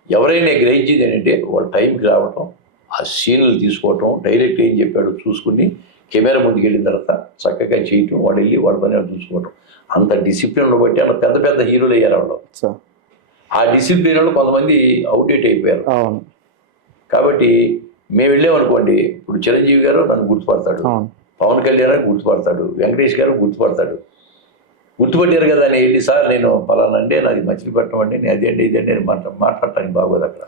ఎవరైనా గ్రహించేది ఏంటంటే వాళ్ళ టైంకి రావటం, ఆ సీన్లు తీసుకోవటం, డైరెక్ట్ ఏం చెప్పాడో చూసుకుని కెమెరా ముందుకు వెళ్ళిన తర్వాత చక్కగా చేయటం, వాడు వెళ్ళి వాడి పని చూసుకోవటం. అంత డిసిప్లిన్ బట్టి అలా పెద్ద పెద్ద హీరోలు అయ్యారు వాళ్ళు. ఆ డిసిప్లిన్ వాళ్ళు కొంతమంది అవుట్డేట్ అయిపోయారు. కాబట్టి మేము వెళ్ళామనుకోండి, ఇప్పుడు చిరంజీవి గారు నన్ను గుర్తుపడతాడు, పవన్ కళ్యాణ్ గారు గుర్తుపడతాడు, వెంకటేష్ గారు గుర్తుపడతాడు. గుర్తుపట్టారు కదా అని వెళ్ళి సార్ నేను పలానా అంటే నాది మచిలీపట్నం అండి, నేను అదేంటి ఇదండి నేను మాట్లాడటానికి బాగోదు అక్కడ.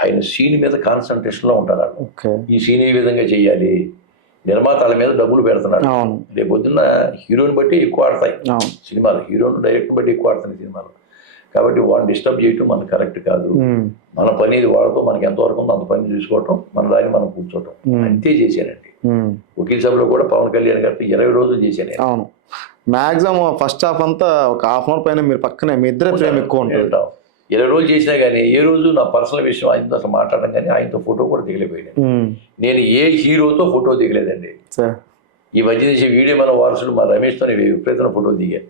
ఆయన సీన్ మీద కాన్సన్ట్రేషన్లో ఉంటారు. ఈ సీన్ ఈ విధంగా చెయ్యాలి, నిర్మాతల మీద డబ్బులు పెడుతున్నాడు. రేపు పొద్దున్న హీరోని బట్టి ఎక్కువ ఆడతాయి సినిమాలు, హీరోని డైరెక్టర్ బట్టి ఎక్కువ ఆడుతాయి సినిమాలు. కాబట్టి వాళ్ళని డిస్టర్బ్ చేయటం మనకు కరెక్ట్ కాదు. మన పని వాడుతూ మనకి ఎంతవరకు ఉందో అంత పని చూసుకోవటం, మన దాన్ని మనం కూర్చోవటం, అంతే చేశానండి. వకీల్ సభలో కూడా పవన్ కళ్యాణ్ గారితో 20 రోజులు చేశాను. అవును, మాక్సిమం ఫస్ట్ హాఫ్ అంతా ఒక హాఫ్ అవర్ పైన మీరు పక్కనే మీ ఇద్దరే ప్రేమ ఎక్కువ ఉంటుంది. 20 రోజులు చేసినా కానీ ఏ రోజు నా పర్సనల్ విషయం ఆయనతో అసలు మాట్లాడడం కానీ, ఆయనతో ఫోటో కూడా దిగలేకపోయాను. నేను ఏ హీరోతో ఫోటో దిగలేదండి. ఈ మధ్య చేసే వీడియో మన వారసులు మా రమేష్తో విపరీతమైన ఫోటోలు దిగాను.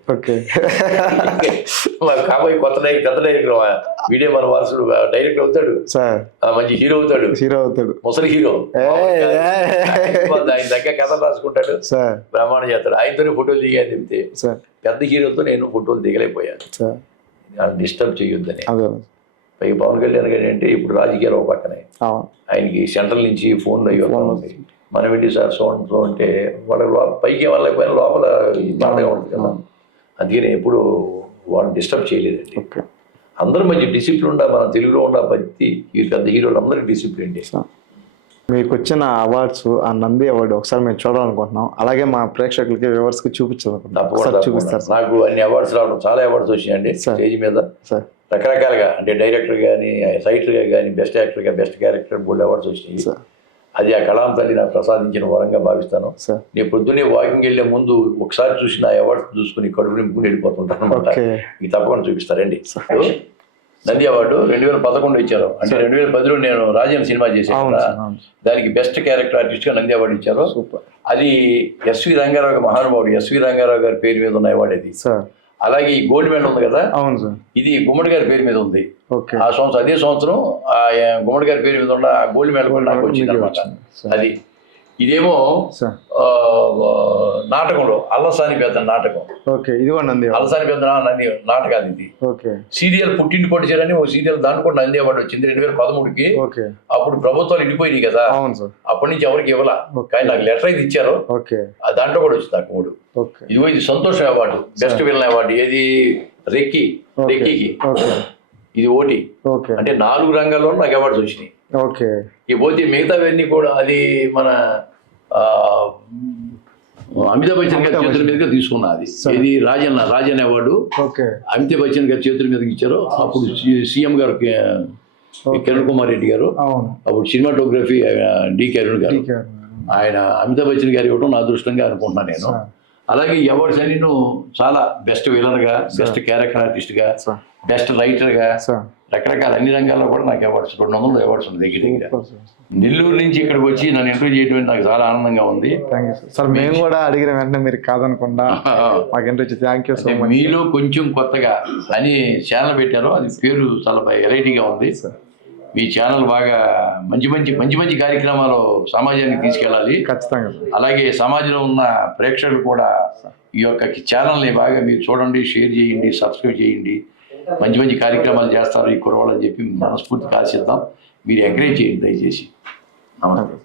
మా కాబోయే కొత్త డైరెక్టర్ వీడియో మన వారసుడు డైరెక్టర్ అవుతాడు, మంచి హీరో అవుతాడు, ముసలి హీరో. ఆయన దగ్గర కథలు రాసుకుంటాడు, బ్రహ్మాండం చేస్తాడు. ఆయనతోనే ఫోటోలు దిగాను చెప్తే పెద్ద హీరోతో నేను ఫోటోలు దిగలేకపోయాను. డిస్టర్బ్ చేయొద్దని. పైకి పవన్ కళ్యాణ్ గారు అంటే ఇప్పుడు రాజకీయాలు ఒక పక్కనే, ఆయనకి సెంట్రల్ నుంచి ఫోన్లు అయ్యి మనం ఏంటి సార్ సో అంటే వాళ్ళ పైకి వాళ్ళకపోయినా లోపల బాధగా ఉంటుంది కదా. అందుకని ఎప్పుడు వాళ్ళని డిస్టర్బ్ చేయలేదండి. అందరూ మంచి డిసిప్లిన్ ఉండాలి. మన తెలుగులో ఉండ ప్రతి పెద్ద హీరోలు అందరికీ డిసిప్లిన్. మీకు వచ్చిన అవార్డ్స్, ఆ నంది అవార్డు ఒకసారి మేము చూడాలనుకుంటున్నాం, అలాగే మా ప్రేక్షకులకి వ్యూవర్స్కి చూపిస్తారు. నాకు అన్ని అవార్డ్స్ రావడం, చాలా అవార్డ్స్ వచ్చాయండి స్టేజ్ మీద రకరకాలుగా. అంటే డైరెక్టర్ కానీ, రైటర్గా కానీ, బెస్ట్ యాక్టర్గా, బెస్ట్ క్యారెక్టర్ బోల్డ్ అవార్డ్స్ వచ్చినాయి. అది ఆ కళాం తల్లి నాకు ప్రసాదించిన వరంగా భావిస్తాను. నేను పొద్దున్నే వాకింగ్ వెళ్ళే ముందు ఒకసారి చూసి నా అవార్డ్స్ చూసుకుని కడుపు నింపుకుని వెళ్ళిపోతుంటాను అనమాట. ఇది తప్పకుండా చూపిస్తారండి. నంది అవార్డు 2011 ఇచ్చారు. అంటే 2010లో నేను రాజేంద్ర సినిమా చేశాను, దానికి బెస్ట్ క్యారెక్టర్ ఆర్టిస్ట్గా నంది అవార్డు ఇచ్చారు. అది ఎస్వి రంగారావు మహానుభావుడు, ఎస్వి రంగారావు గారి పేరు మీద ఉన్న అవార్డు అది. అలాగే ఈ గోల్డ్ మెడల్ ఉంది కదా, ఇది గుమ్మడి గారి పేరు మీద ఉంది. ఆ సంవత్సరం, అదే సంవత్సరం ఆ గుమ్మడి గారి పేరు మీద ఉన్న గోల్డ్ మెడల్ కూడా నాకు వచ్చింది అనమాట. అది ఇదేమో సార్ నాటకంలో అల్లసాని పెద్ద నాటకం. ఓకే, ఇది కూడా నంది. అల్లసాని పెద్ద నంది నాటకాలు ఇది. ఓకే. సీరియల్ పుట్టింటి పొడిచారని ఓ సీరియల్ దాని కూడా నంది అవార్డు వచ్చింది 2013కి. ఓకే. అప్పుడు ప్రభుత్వాలు ఇడిపోయినాయి కదా. అవును సార్. అప్పటి నుంచి ఎవరికి ఇవ్వాల, కానీ నాకు లెటర్ అయితే ఇచ్చారు. ఓకే. దాంట్లో కూడా వచ్చింది నాకు 3. ఓకే. ఇదిగో ఇది సంతోషం అవార్డు, బెస్ట్ విలన్ అవార్డు. ఏది రెక్కీకి ఇది ఓటి. ఓకే. అంటే 4 రంగాల్లో నాకు అవార్డ్స్ వచ్చినాయి. ఓకే. ఇక పోతే మిగతావన్నీ కూడా అది మన అమితాబ్ బచ్చన్ గారి చేతుల మీదుగా తీసుకున్నది. ఇది రాజన్ అవార్డు అమితాబ్ బచ్చన్ గారి చేతుల మీదకి ఇచ్చారు. అప్పుడు సీఎం గారు కిరణ్ కుమార్ రెడ్డి గారు, అప్పుడు సినిమాటోగ్రఫీ డి కిరణ్ గారు. ఆయన అమితాబ్ బచ్చన్ గారు ఇవ్వడం నా అదృష్టంగా అనుకుంటున్నాను నేను. అలాగే ఈ అవార్డ్స్ అన్ని చాలా బెస్ట్ విలన్గా, బెస్ట్ క్యారెక్టర్ ఆర్టిస్ట్గా, బెస్ట్ రైటర్గా, రకరకాల అన్ని రంగాల్లో కూడా నాకు అవార్డ్స్ 200 అవార్డ్స్ ఉంది దగ్గర. నెల్లూరు నుంచి ఇక్కడికి వచ్చి నన్ను ఇంటర్వ్యూ చేయడం నాకు చాలా ఆనందంగా ఉంది. సార్ మేము కూడా అడిగిన వెంటనే మీరు కాదనకుండా మాకు interview. Thank you so much. మీలో కొంచెం కొత్తగా అని ఛానల్ పెట్టారు, అది పేరు చాలా వెరైటీగా ఉంది. మీ ఛానల్ బాగా మంచి మంచి కార్యక్రమాలు సమాజానికి తీసుకెళ్ళాలి. ఖచ్చితంగా. అలాగే సమాజంలో ఉన్న ప్రేక్షకులు కూడా ఈ యొక్క ఛానల్ని బాగా మీరు చూడండి, షేర్ చేయండి, సబ్స్క్రైబ్ చేయండి. మంచి కార్యక్రమాలు చేస్తారు ఈ కురవాళ్ళని చెప్పి మనస్ఫూర్తిగా ఆశిద్దాం. మీరు ఎంకరేజ్ చేయండి దయచేసి. నమస్తే.